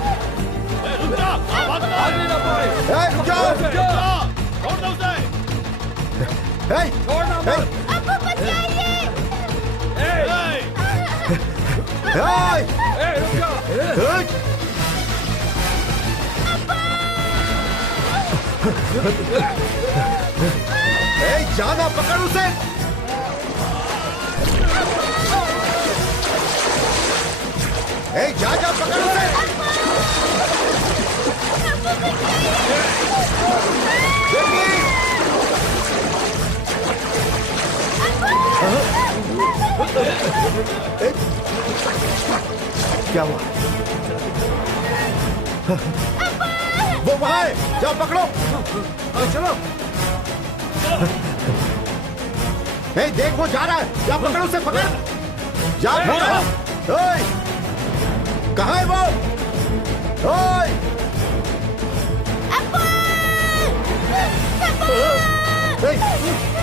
जाना, पकड़ उसे। जा जा, पकड़ उसे। क्या हुआ? वो वहां है, जाओ पकड़ो। चलो। देख वो जा रहा है, जा पकड़ो उसे, पकड़। जा कहाँ है वो?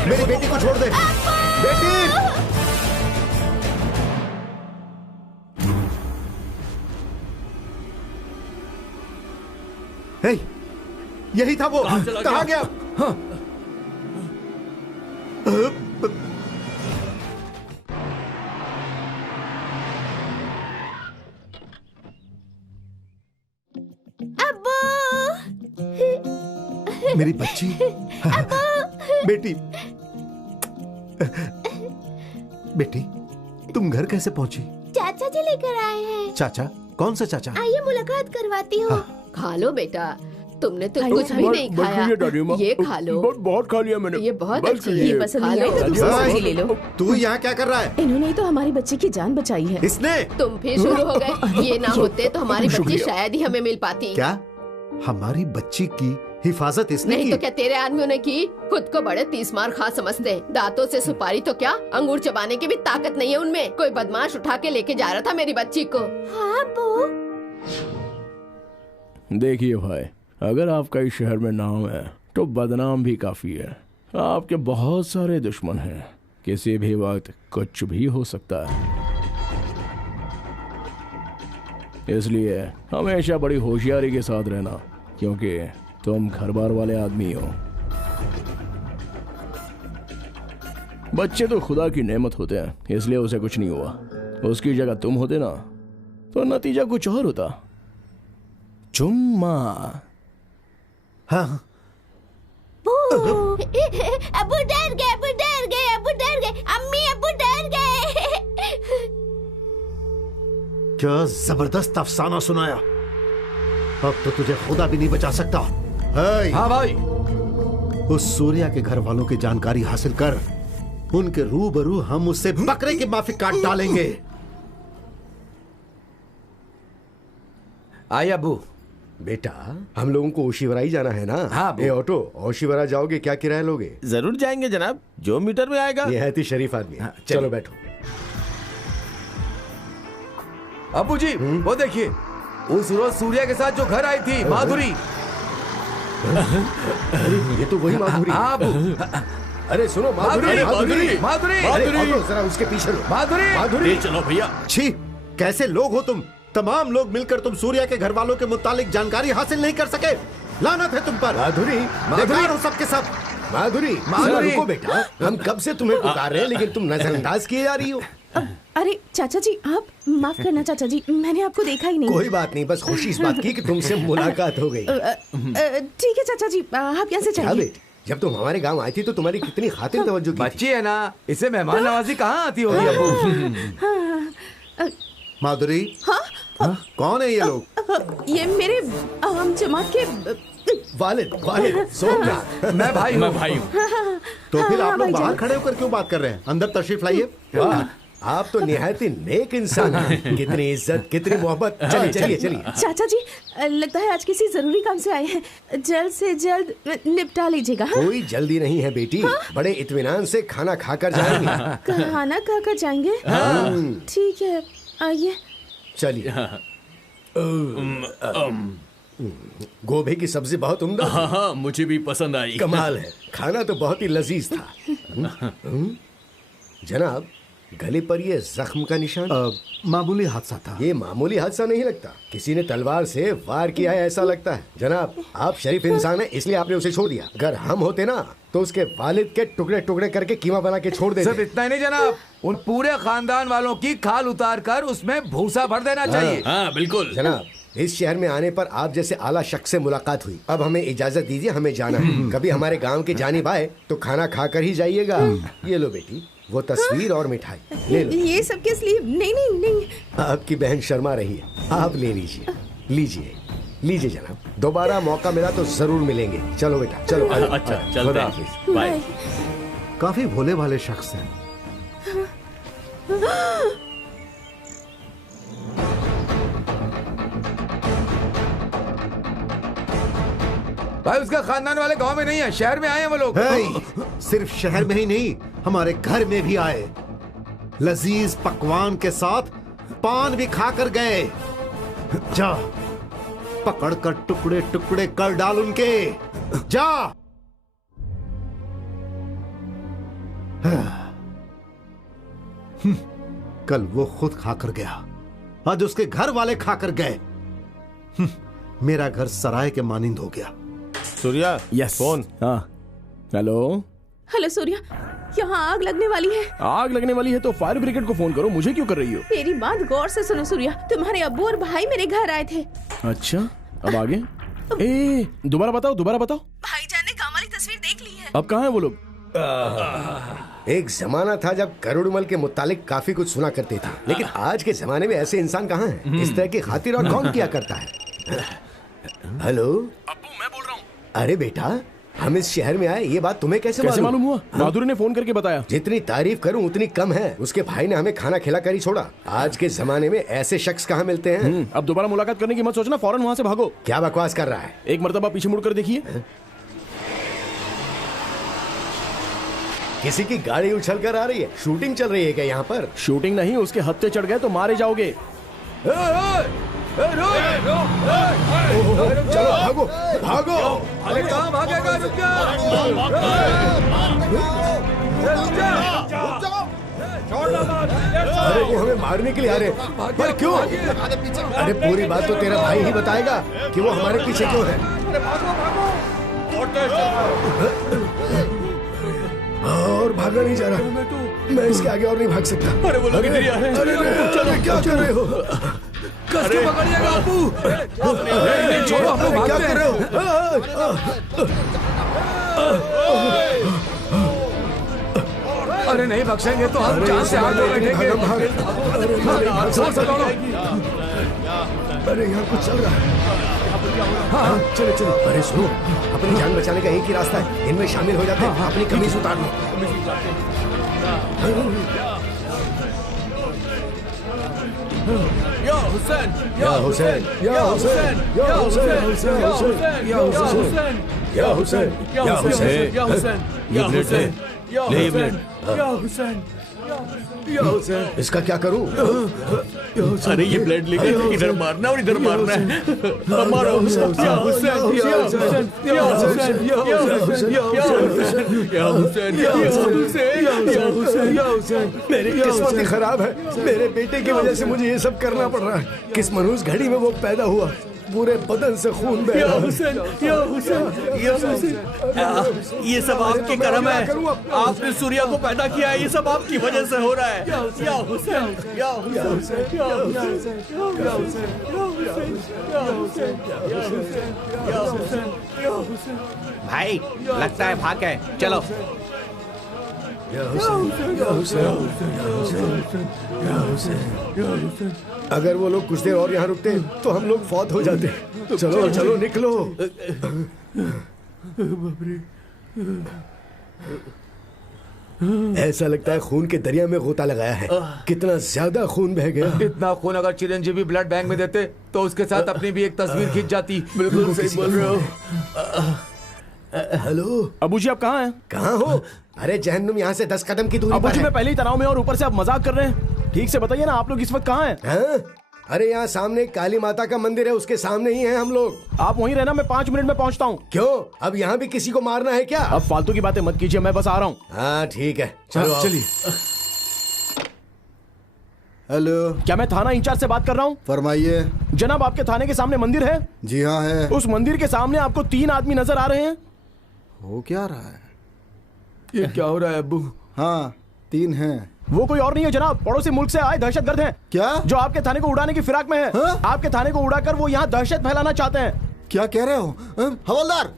मेरी बेटी को छोड़ दे, बेटी। यही था वो, कहाँ गया? मेरी बच्ची। बेटी, बेटी, तुम घर कैसे पहुंची? चाचा जी लेकर आए हैं। चाचा? कौन सा चाचा? आइए मुलाकात करवाती हूँ। खा लो बेटा, तुमने तो कुछ भी नहीं खाया। ये खा लो। बहुत खा लिया मैंने। ये बहुत अच्छी ये है। पसंद खा नहीं आई तो लो। दूसरी सब्जी ले लो। तू यहाँ क्या कर रहा है? इन्होंने ही तो हमारी बच्ची की जान बचाई है। इसने? तुम फिर शुरू हो गए। ये ना होते तो हमारी बच्ची शायद ही हमें मिल पाती। क्या हमारी बच्ची की हिफाजत इसने नहीं की? तो क्या तेरे आदमियों ने की? खुद को बड़े 30 मार खा समझते हैं। दांतों से सुपारी तो क्या, अंगूर चबाने की भी ताकत नहीं है उनमें। कोई बदमाश उठा के लेके जा रहा था मेरी बच्ची को। हाँ बू। देखिए भाई, अगर आपका इस शहर में नाम है तो बदनाम भी काफी है। आपके बहुत सारे दुश्मन हैं, किसी भी वक्त कुछ भी हो सकता है। इसलिए हमेशा बड़ी होशियारी के साथ रहना, क्योंकि तुम घर बार वाले आदमी हो। बच्चे तो खुदा की नेमत होते हैं, इसलिए उसे कुछ नहीं हुआ। उसकी जगह तुम होते ना तो नतीजा कुछ और होता। चुम्मा। हाँ। अबू डर गए, अबू डर गए, अबू डर गए, अम्मी अबू डर गए। क्या जबरदस्त अफसाना सुनाया। अब तो तुझे खुदा भी नहीं बचा सकता। हाँ भाई। उस सूर्या के घर वालों की जानकारी हासिल कर। उनके रूबरू हम उससे बकरे की माफी काट डालेंगे। आइए अबू। बेटा, हम लोगों को ओशिवरा जाना है ना? हाँ। ए ऑटो, ओशिवरा जाओगे, क्या किराया लोगे? जरूर जाएंगे जनाब, जो मीटर में आएगा। ये है ती शरीफ आदमी। हाँ, चलो बैठो। अबू जी, वो देखिए, उस रोज सूर्या के साथ जो घर आई थी माधुरी। ये तो वही माधुरी। हाँ अबू। अरे सुनो, माधुरी, माधुरी, माधुरी, अरे ऑटो, जरा उसके पीछे लो। माधुरी, माधुरी। चलो भैया। छी, कैसे लोग हो तुम? तमाम लोग मिलकर तुम सूर्या के घर वालों के मुतालिक जानकारी हासिल नहीं कर सके। लानत है तुम पर। माधुरी, बेकार हो सबके सब। माधुरी, जरा रुको बेटा, हम कब से तुम्हें पुकार रहे हैं, लेकिन तुम नजरअंदाज किए जा रही हो। अरे चाचा जी, आप माफ करना चाचा जी, मैंने आपको देखा ही नहीं। कोई बात नहीं, बस खुशी इस बात की कि तुमसे मुलाकात हो गई। ठीक है चाचा जी, आप यहाँ से क्या चलिए। बेटे, जब तुम हमारे गांव आई थी तो तुम्हारी कितनी खातिर तवज्जो की थी। बच्ची है ना, इसे मेहमान नवाजी कहाँ आती होगी अबू? माधुरी, कौन है ये लोग? ये मेरे हम जमात के वालिद, सोमनाथ। मैं भाई हूँ। तो फिर आप लोग भाईजान। बाहर खड़े होकर क्यों बात कर रहे हैं? अंदर तशरीफ लाइए। वाह, आप तो निहायत ही नेक इंसान हैं। कितनी इज्जत, कितनी मोहब्बत। चलिए चलिए चलिए। चाचा जी, लगता है आज किसी जरूरी काम से आए हैं। जल्द से जल्द निपटा लीजिएगा। हाँ? कोई जल्दी नहीं है बेटी, बड़े इत्मीनान से खाना खाकर जाएंगे। खाना खाकर जाएंगे? ठीक है, आइए। चलिए। गोभी की सब्जी बहुत उम्दा। हाँ, मुझे भी पसंद आई। कमाल है, खाना तो बहुत ही लजीज था। जनाब, गले पर ये जख्म का निशान? मामूली हादसा था। ये मामूली हादसा नहीं लगता, किसी ने तलवार से वार किया है ऐसा लगता है। जनाब, आप शरीफ इंसान हैं, इसलिए आपने उसे छोड़ दिया। अगर हम होते ना तो उसके वालिद के टुकड़े टुकड़े करके कीमा बना के छोड़ देते। सिर्फ इतना ही नहीं जनाब, उन पूरे खानदान वालों की खाल उतार कर उसमें भूसा भर देना चाहिए। हाँ बिल्कुल जनाब, इस शहर में आने पर आप जैसे आला शख्स से मुलाकात हुई। अब हमें इजाजत दीजिए, हमें जाना है। कभी हमारे गांव की जानिब आए तो खाना खाकर ही जाइएगा। ये लो बेटी, वो तस्वीर और मिठाई ले लो। ये सब किस लिए? नहीं नहीं नहीं। आपकी बहन शर्मा रही है, आप ले लीजिए। लीजिए लीजिए जनाब, दोबारा मौका मिला तो जरूर मिलेंगे। चलो बेटा, चलो। अच्छा, चलते खुदा हैं। हाफिज। बाय। काफी भोले भाले शख्स हैं। भाई उसका खानदान वाले गांव में नहीं है, शहर में आए हैं वो लोग। सिर्फ शहर में ही नहीं, हमारे घर में भी आए। लजीज पकवान के साथ पान भी खाकर गए। जा, पकड़कर टुकड़े टुकड़े कर डाल उनके। जा। कल वो खुद खाकर गया, आज उसके घर वाले खाकर गए। मेरा घर सराय के मानिंद हो गया। सूर्या, यस। फोन। हाँ, हेलो। हेलो सूर्या, यहाँ आग लगने वाली है। आग लगने वाली है तो फायर ब्रिगेड को फोन करो, मुझे क्यों कर रही हो? मेरी बात गौर से सुनो सूर्या, तुम्हारे अब्बू और भाई मेरे घर आए थे। अच्छा, अब आगे? दोबारा बताओ, दोबारा बताओ। भाईजान ने गांव वाली तस्वीर देख ली है। अब कहाँ है वो लोग? एक जमाना था जब करोड़मल के मुतालिक काफी कुछ सुना करते थे, लेकिन आज के जमाने में ऐसे इंसान कहाँ हैं? इस तरह की खातिर और कौन किया करता है? हेलो अब्बू, मैं बोल रहा हूँ। अरे बेटा, हम इस शहर में आए, ये बात तुम्हें कैसे मालूम हुआ? माधुरी ने फोन करके बताया। जितनी तारीफ करूं उतनी कम है। उसके भाई ने हमें खाना खिला कर ही छोड़ा। आज के जमाने में ऐसे शख्स कहाँ मिलते हैं? अब दोबारा मुलाकात करने की मत सोचना, फौरन वहाँ से भागो। क्या बकवास कर रहा है? एक मर्तबा पीछे मुड़कर देखिए। किसी की गाड़ी उछल कर आ रही है। शूटिंग चल रही है क्या यहाँ पर? शूटिंग नहीं, उसके हत्थे चढ़ गए तो मारे जाओगे। चलो भागो भागो। अरे कहाँ भागेगा? रुक जा। अरे वो हमें मारने के लिए आ रहे हैं। पर क्यों? अरे पूरी बात तो तेरा भाई ही बताएगा कि वो हमारे पीछे क्यों है। और भागा नहीं जा रहा। मैं इसके आगे और नहीं भाग सकता। अरे वो लोग इधर ही आ रहे हैं। अरे क्या कर रहे हो? कस के पकड़िएगा अब्बू। छोड़ो, हम लोग क्या कर रहे हो? अरे नहीं बख्शेंगे तो हम जान से हाथ धो बैठेंगे। अरे यहाँ कुछ चल रहा है। हाँ चलो चलो। अरे सुनो, अपनी जान बचाने का एक ही रास्ता है, इनमें शामिल हो जाते हैं। अपनी कमीज उतार लो। या हुसैन, या हुसैन, या हुसैन, या हुसैन, या हुसैन, या हुसैन, या हुसैन, या हुसैन, या हुसैन, या हुसैन, या हुसैन, या हुसैन, या हुसैन। इसका क्या करूं? अरे ये ब्लेड लेके इधर मारना और इधर मारना है। मारो। या हुसैन, या हुसैन, या हुसैन, या हुसैन, या हुसैन, या हुसैन, या हुसैन, या हुसैन, या हुसैन। मेरी किस्मत ही खराब है। मेरे बेटे की वजह से मुझे ये सब करना पड़ रहा है। किस मनहूस घड़ी में वो पैदा हुआ, पूरे बदन से खून बह रहा है। ये सब आपके करम है। आपने सूर्या को पैदा किया है, ये सब आपकी वजह से हो रहा है। या हुसैन, या हुसैन, या हुसैन, या हुसैन, या हुसैन, या हुसैन, या हुसैन, या हुसैन, या हुसैन। भाई लगता है भाग गए, चलो। अगर वो लोग कुछ देर और यहाँ रुकते तो हम लोग फौत हो जाते। चलो चलो निकलो। ऐसा लगता है खून के दरिया में गोता लगाया है। कितना ज्यादा खून बह गया। इतना खून अगर चिरंजीवी ब्लड बैंक में देते तो उसके साथ अपनी भी एक तस्वीर खींच जाती। बिल्कुल सही बोल रहे हो। हेलो अबू जी, आप कहाँ हैं? कहाँ हो? अरे जहन्नुम, यहाँ से 10 कदम की दूरी अबू पर जी, है। मैं पहले ही तनाव में और ऊपर से आप मजाक कर रहे हैं। ठीक से बताइए ना, आप लोग इस वक्त कहाँ हैं? हाँ? अरे यहाँ सामने काली माता का मंदिर है, उसके सामने ही हैं हम लोग। आप वहीं रहना, मैं 5 मिनट में पहुँचता हूँ। क्यों? अब यहाँ भी किसी को मारना है क्या? अब फालतू की बातें मत कीजिए, मैं बस आ रहा हूँ। हाँ ठीक है, चलो चलिए। हेलो, क्या मैं थाना इंचार्ज से बात कर रहा हूँ? फरमाइए। जनाब, आपके थाने के सामने मंदिर है? जी हाँ है। उस मंदिर के सामने आपको 3 आदमी नजर आ रहे हैं। हो क्या रहा है? ये क्या हो रहा है अब्बू? हाँ 3 हैं। वो कोई और नहीं है जनाब, पड़ोसी मुल्क से आए दहशतगर्द हैं। क्या? जो आपके थाने को उड़ाने की फिराक में है। हाँ? आपके थाने को उड़ाकर वो यहाँ दहशत फैलाना चाहते हैं। क्या कह रहे हो? हवलदार!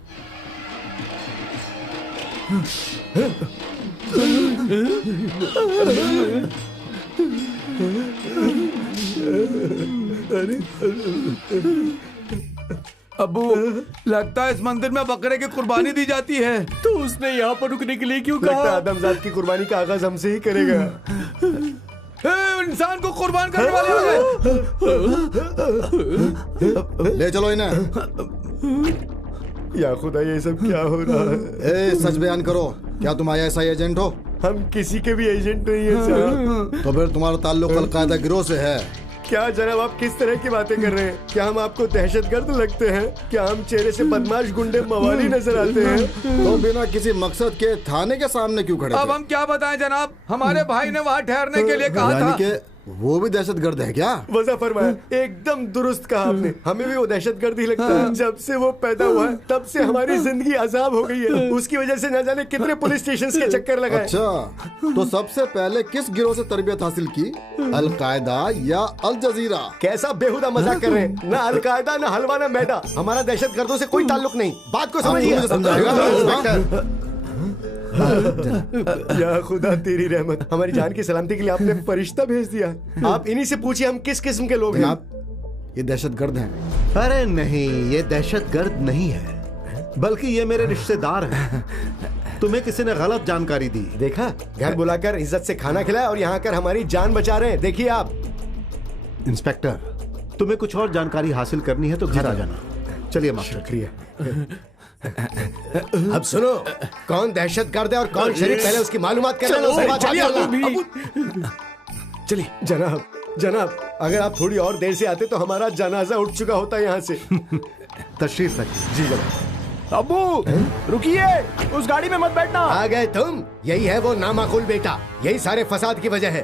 अब्बू, लगता है इस मंदिर में बकरे की कुर्बानी दी जाती है। तो उसने यहाँ पर रुकने के लिए क्यों लगता है कहा? आदमजात की कुर्बानी का आगाज हमसे ही करेगा। इंसान को कुर्बान करने वाले हो गए। ले चलो इन्हें। या खुदा, ये सब क्या हो रहा है? ए, सच बयान करो, क्या तुम ISI एजेंट हो? हम किसी के भी एजेंट नहीं है सर। तो फिर तुम्हारा ताल्लुक अलकायदा गिरोह से है। क्या जनाब, आप किस तरह की बातें कर रहे हैं? क्या हम आपको दहशतगर्द लगते हैं? क्या हम चेहरे से बदमाश गुंडे मवाली नजर आते हैं? तो बिना किसी मकसद के थाने के सामने क्यों खड़े अब थे? हम क्या बताएं जनाब, हमारे भाई ने वहाँ ठहरने के लिए कहा यानी था। कि वो भी दहशतगर्द है क्या? वजह फरमाया, एकदम दुरुस्त कहा आपने। हमें भी वो दहशतगर्द ही लगता है। जब से वो पैदा हुआ है तब से हमारी जिंदगी अजाब हो गई है। उसकी वजह से न जाने कितने पुलिस स्टेशन के चक्कर लगाए। अच्छा, तो सबसे पहले किस गिरोह से तरबियत हासिल की? अलकायदा या अल जजीरा? कैसा बेहुदा मजाक कर रहे हैं? ना अलकायदा, ना हलवा, ना मैदा। हमारा दहशतगर्दों से कोई ताल्लुक नहीं। बात को समझिए। समझाएगा? या खुदा तेरी रहमत, हमारी जान की सलामती के लिए आपने फरिश्ता भेज दिया। आप इन्हीं से पूछिए हम किस किस्म के लोग हैं। जनाब ये दहशतगर्द हैं। अरे नहीं, ये दहशतगर्द नहीं है, बल्कि ये मेरे रिश्तेदार हैं। तुम्हें किसी ने गलत जानकारी दी। देखा, घर बुलाकर इज्जत से खाना खिलाया और यहाँ आकर हमारी जान बचा रहे हैं। देखिए आप। इंस्पेक्टर, तुम्हें कुछ और जानकारी हासिल करनी है तो घर आ जाना। चलिए मास्टर। शुक्रिया। अब सुनो, कौन दहशतगर्द है और कौन शरीफ, पहले उसकी मालूमात कर लेना। चलिए जनाब, जनाब, अगर आप थोड़ी और देर से आते तो हमारा जनाजा उठ चुका होता यहाँ से। तशरीफ रखिए। जी जनाब। अब्बू रुकिए, उस गाड़ी में मत बैठना। आ गए तुम? यही है वो नामाकुल बेटा, यही सारे फसाद की वजह है।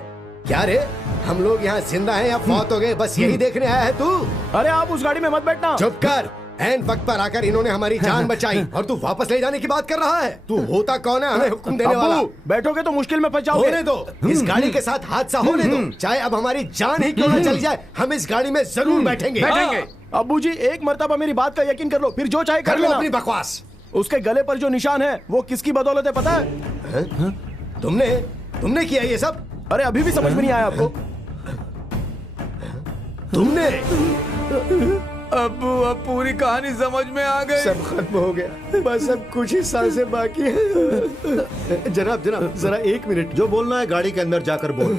क्या रे, हम लोग यहाँ जिंदा हैं या फौत हो गए, बस यही देखने आया है तू? अरे आप उस गाड़ी में मत बैठना। चुप कर। ऐन वक्त पर आकर इन्होंने हमारी जान बचाई और तू वापस ले जाने की बात कर रहा है। तू होता कौन है हमें हुक्म देने वाला? बैठोगे तो मुश्किल में फंस जाओगे। होने दो, इस गाड़ी के साथ हादसा होने दो, चाहे अब हमारी जान ही क्यों न चली जाए, हम इस गाड़ी में जरूर बैठेंगे। अब्बू जी, एक मर्तबा मेरी बात का यकीन कर लो, फिर जो चाहे कर लो अपनी बकवास। उसके गले पर जो निशान है वो किसकी बदौलत है पता है? तुमने किया ये सब? अरे अभी भी समझ में नहीं आया आपको? तुमने? अब पूरी कहानी समझ में आ गई। सब खत्म हो गया, बस अब कुछ ही सांसें बाकी है। जनाब, जनाब, जरा 1 मिनट। जो बोलना है गाड़ी के अंदर जाकर बोल।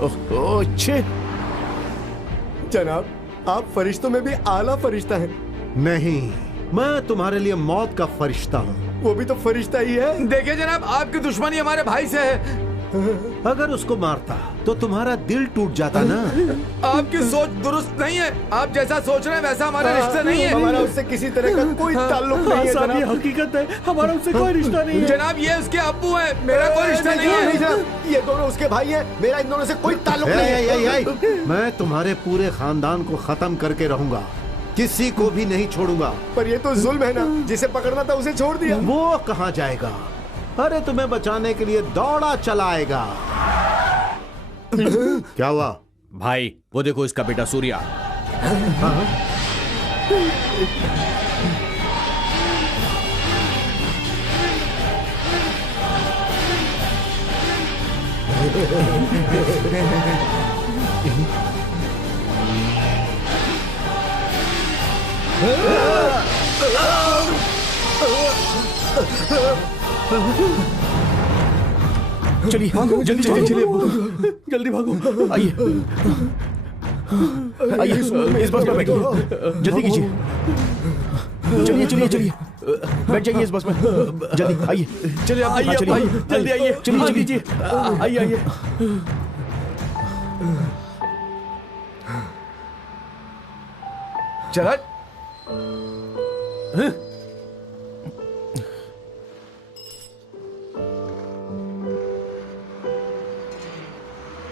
ओह, जनाब, आप फरिश्तों में भी आला फरिश्ता हैं। नहीं, मैं तुम्हारे लिए मौत का फरिश्ता हूँ। वो भी तो फरिश्ता ही है। देखिए जनाब, आपकी दुश्मनी हमारे भाई से है। अगर उसको मारता तो तुम्हारा दिल टूट जाता ना। आपकी सोच दुरुस्त नहीं है। आप जैसा सोच रहे हैं वैसा हमारे रिश्ते नहीं है। हमारा उससे किसी तरह का कोई ताल्लुक नहीं है जनाब। ये हकीकत है, हमारा उससे कोई रिश्ता नहीं है। जनाब, ये उसके अब्बू हैं, मेरा कोई रिश्ता नहीं है। ये दोनों उसके भाई हैं, मेरा इन दोनों से कोई ताल्लुक नहीं है। मैं तुम्हारे पूरे खानदान को खत्म करके रहूंगा, किसी को भी नहीं छोड़ूंगा। पर ये तो जुल्म है ना, जिसे पकड़ना था उसे छोड़ दिया। वो कहाँ जाएगा? अरे तुम्हें बचाने के लिए दौड़ा चलाएगा। क्या हुआ भाई? वो देखो इसका बेटा सूर्या। चलिए जल्दी चलिए, जल्दी भागो। आइए आइए, इस बस में बैठिए, जल्दी कीजिए। चलिए चलिए चलिए, बैठ जाइए इस बस में, जल्दी आइए। चलिए आइए, जल्दी आइए, चलिए चलिए, आइए आइए। चला।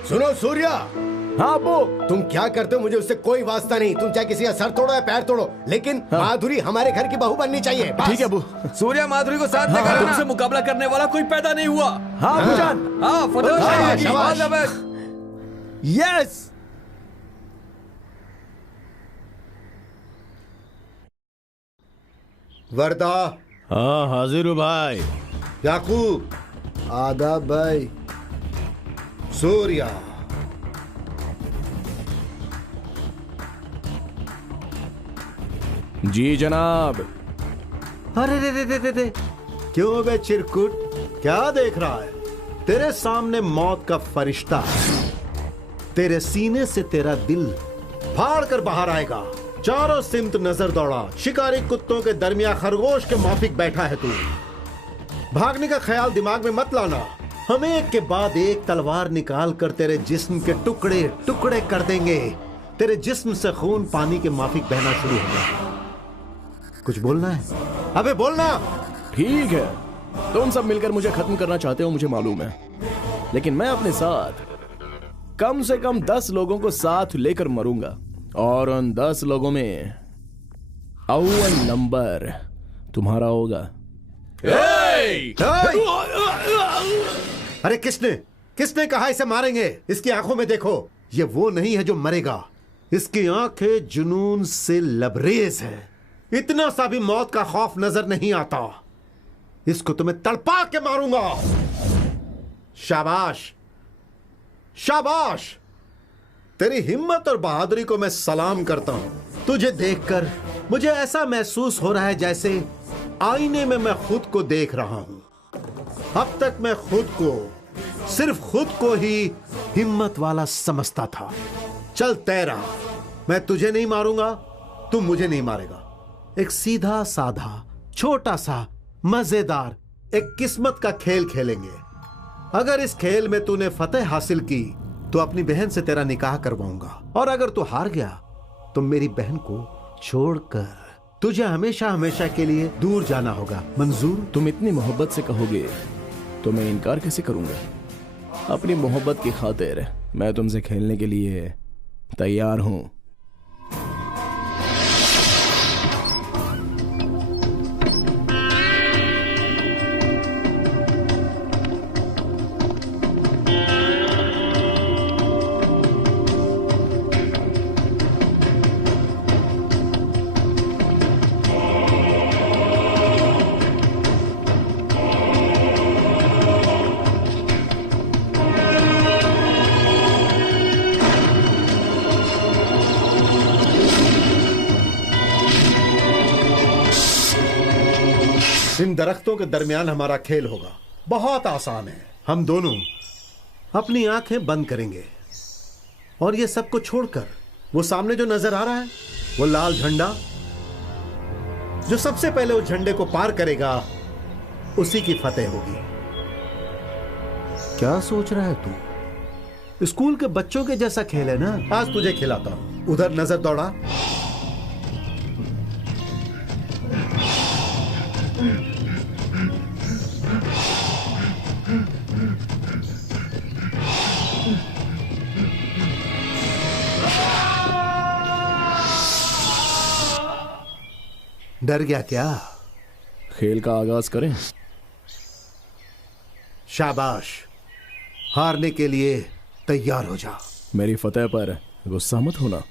सुनो सूर्या। हाँ अब्बू। तुम क्या करते हो मुझे उससे कोई वास्ता नहीं। तुम चाहे किसी का सर तोड़ो या पैर तोड़ो, लेकिन माधुरी हमारे घर की बहू बननी चाहिए। ठीक है अब्बू। सूर्या माधुरी को साथ लेकर तुमसे मुकाबला करने वाला कोई पैदा नहीं हुआ। हाँ अब्बू जान। हाँ, फतेह। यस। वर्दा। हाँ हाजिर हूँ भाई। याकूब। आदाब भाई। सूर्या। जी जनाब। अरे रे रे रे रे रे, क्यों बे चिरकुट, क्या देख रहा है? तेरे सामने मौत का फरिश्ता है। तेरे सीने से तेरा दिल फाड़ कर बाहर आएगा। चारों सिमत नजर दौड़ा, शिकारी कुत्तों के दरमियान खरगोश के माफिक बैठा है तू। भागने का ख्याल दिमाग में मत लाना। हम एक के बाद एक तलवार निकाल कर तेरे जिस्म के टुकड़े टुकड़े कर देंगे। तेरे जिस्म से खून पानी के माफिक बहना शुरू होगा। कुछ बोलना है? अबे बोलना। ठीक है, तुम सब मिलकर मुझे खत्म करना चाहते हो, मुझे मालूम है, लेकिन मैं अपने साथ कम से कम 10 लोगों को साथ लेकर मरूंगा, और उन 10 लोगों में अव्वल नंबर तुम्हारा होगा। अरे किसने कहा इसे मारेंगे? इसकी आंखों में देखो, ये वो नहीं है जो मरेगा, इसकी आंखें जुनून से लबरेज है। इतना सा भी मौत का खौफ नजर नहीं आता। इसको तो मैं तड़पा के मारूंगा। शाबाश, शाबाश। तेरी हिम्मत और बहादुरी को मैं सलाम करता हूं। तुझे देखकर मुझे ऐसा महसूस हो रहा है जैसे आईने में मैं खुद को देख रहा हूं। अब तक मैं खुद को, सिर्फ खुद को ही हिम्मत वाला समझता था। चल तेरा, मैं तुझे नहीं मारूंगा, तू मुझे नहीं मारेगा। एक सीधा साधा छोटा सा मजेदार एक किस्मत का खेल खेलेंगे। अगर इस खेल में तूने फतेह हासिल की तो अपनी बहन से तेरा निकाह करवाऊंगा, और अगर तू हार गया तो मेरी बहन को छोड़कर तुझे हमेशा हमेशा के लिए दूर जाना होगा। मंजूर? तुम इतनी मोहब्बत से कहोगे तो मैं इनकार कैसे करूंगा। अपनी मोहब्बत की खातिर मैं तुमसे खेलने के लिए तैयार हूं। इन दरख्तों के दरमियान हमारा खेल होगा। बहुत आसान है। हम दोनों अपनी आंखें बंद करेंगे और ये सब को छोड़कर वो सामने जो नजर आ रहा है वो लाल झंडा, जो सबसे पहले उस झंडे को पार करेगा उसी की फतेह होगी। क्या सोच रहा है तू? स्कूल के बच्चों के जैसा खेल है ना। आज तुझे खिलाता हूं। उधर नजर दौड़ा। डर गया क्या? खेल का आगाज करें। शाबाश, हारने के लिए तैयार हो जा। मेरी फतेह पर गुस्सा मत होना।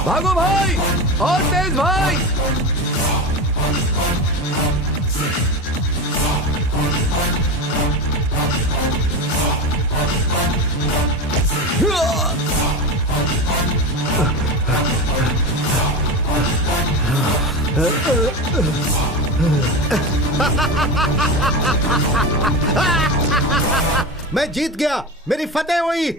भागो भाई, और तेज भाई। मैं जीत गया, मेरी फतेह हुई।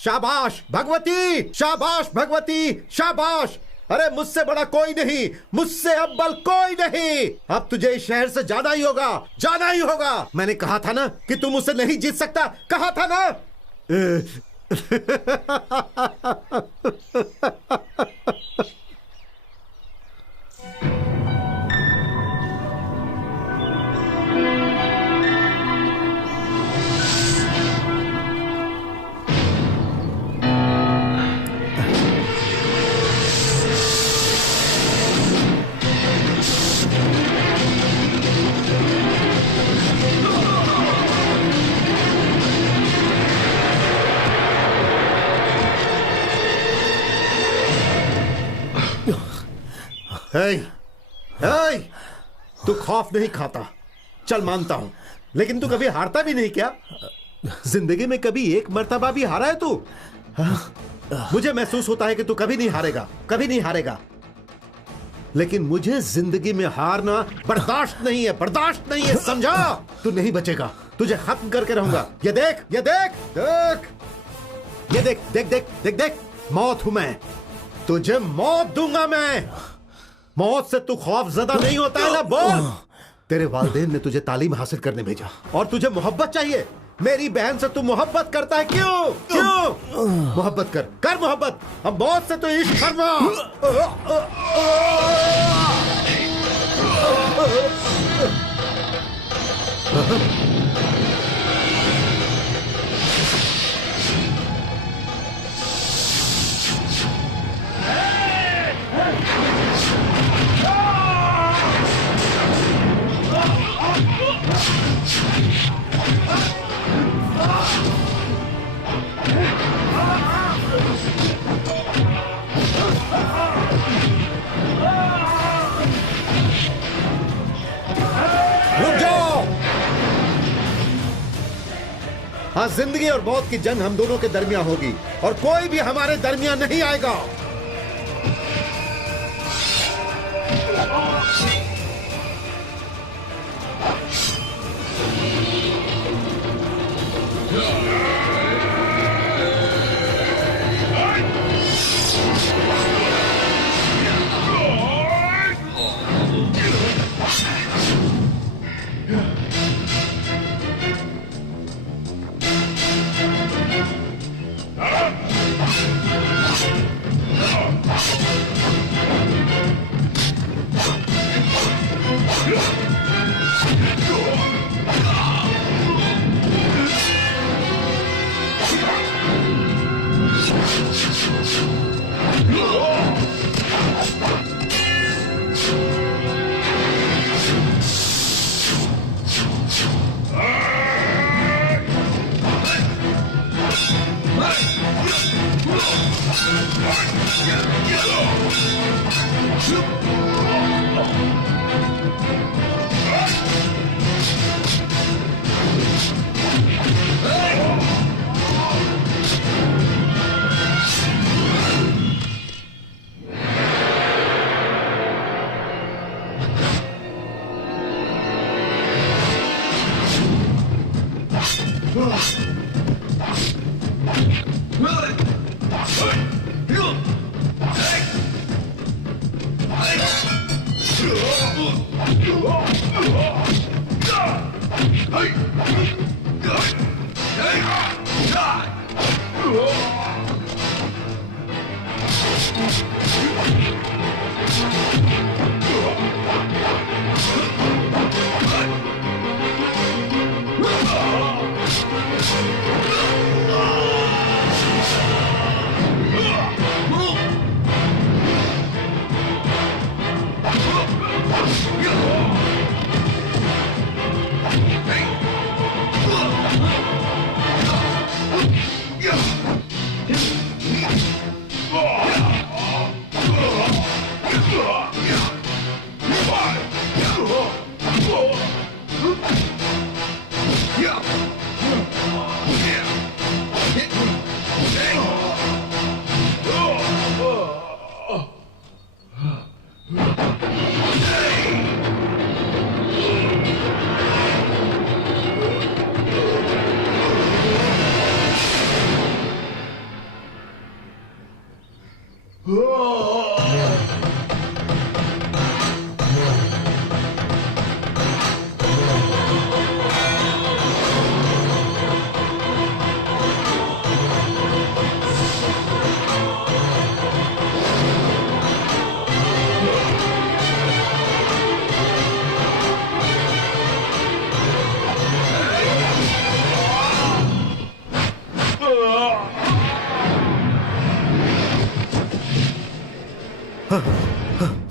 शाबाश भगवती, शाबाश भगवती, शाबाश। अरे मुझसे बड़ा कोई नहीं, मुझसे अव्वल कोई नहीं। अब तुझे इस शहर से जाना ही होगा, जाना ही होगा। मैंने कहा था ना कि तुम मुझसे नहीं जीत सकता, कहा था ना। हे, हे, तू खौफ नहीं खाता, चल मानता हूं, लेकिन तू कभी हारता भी नहीं क्या? जिंदगी में कभी एक मर्तबा भी हारा है तू? मुझे महसूस होता है कि तू कभी नहीं हारेगा, कभी नहीं हारेगा, लेकिन मुझे जिंदगी में हारना बर्दाश्त नहीं है, बर्दाश्त नहीं है, समझा? तू नहीं बचेगा, तुझे खत्म करके रहूंगा। ये देख, ये देख, देख, ये देख, देख, देख, देख, देख, मौत हूं मैं, तुझे मौत दूंगा मैं। मौत से तू खौफजदा नहीं होता है ना? बोल। तेरे वालिदैन ने तुझे तालीम हासिल करने भेजा और तुझे मोहब्बत चाहिए। मेरी बहन से तू मोहब्बत करता है, क्यों? क्यों? मोहब्बत कर, कर मोहब्बत। अब मौत से तो इश्क करना। रुक जाओ। हाँ, जिंदगी और मौत की जंग हम दोनों के दरमियान होगी और कोई भी हमारे दरमियान नहीं आएगा।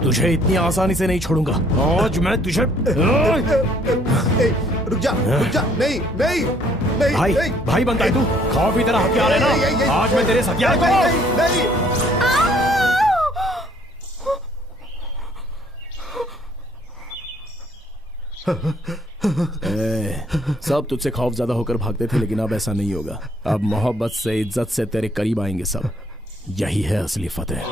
तुझे इतनी आसानी से नहीं छोड़ूंगा। आज मैं तुझे रुक जा, नहीं नहीं नहीं भाई नहीं। भाई बनता है तू, खौफ तेरा हथियार है ना। आज मैं तेरे हथियार को नहीं। सब तुझसे खौफज़दा होकर भागते थे, लेकिन अब ऐसा नहीं होगा। अब मोहब्बत से, इज्जत से तेरे करीब आएंगे सब। यही है असली फतेह।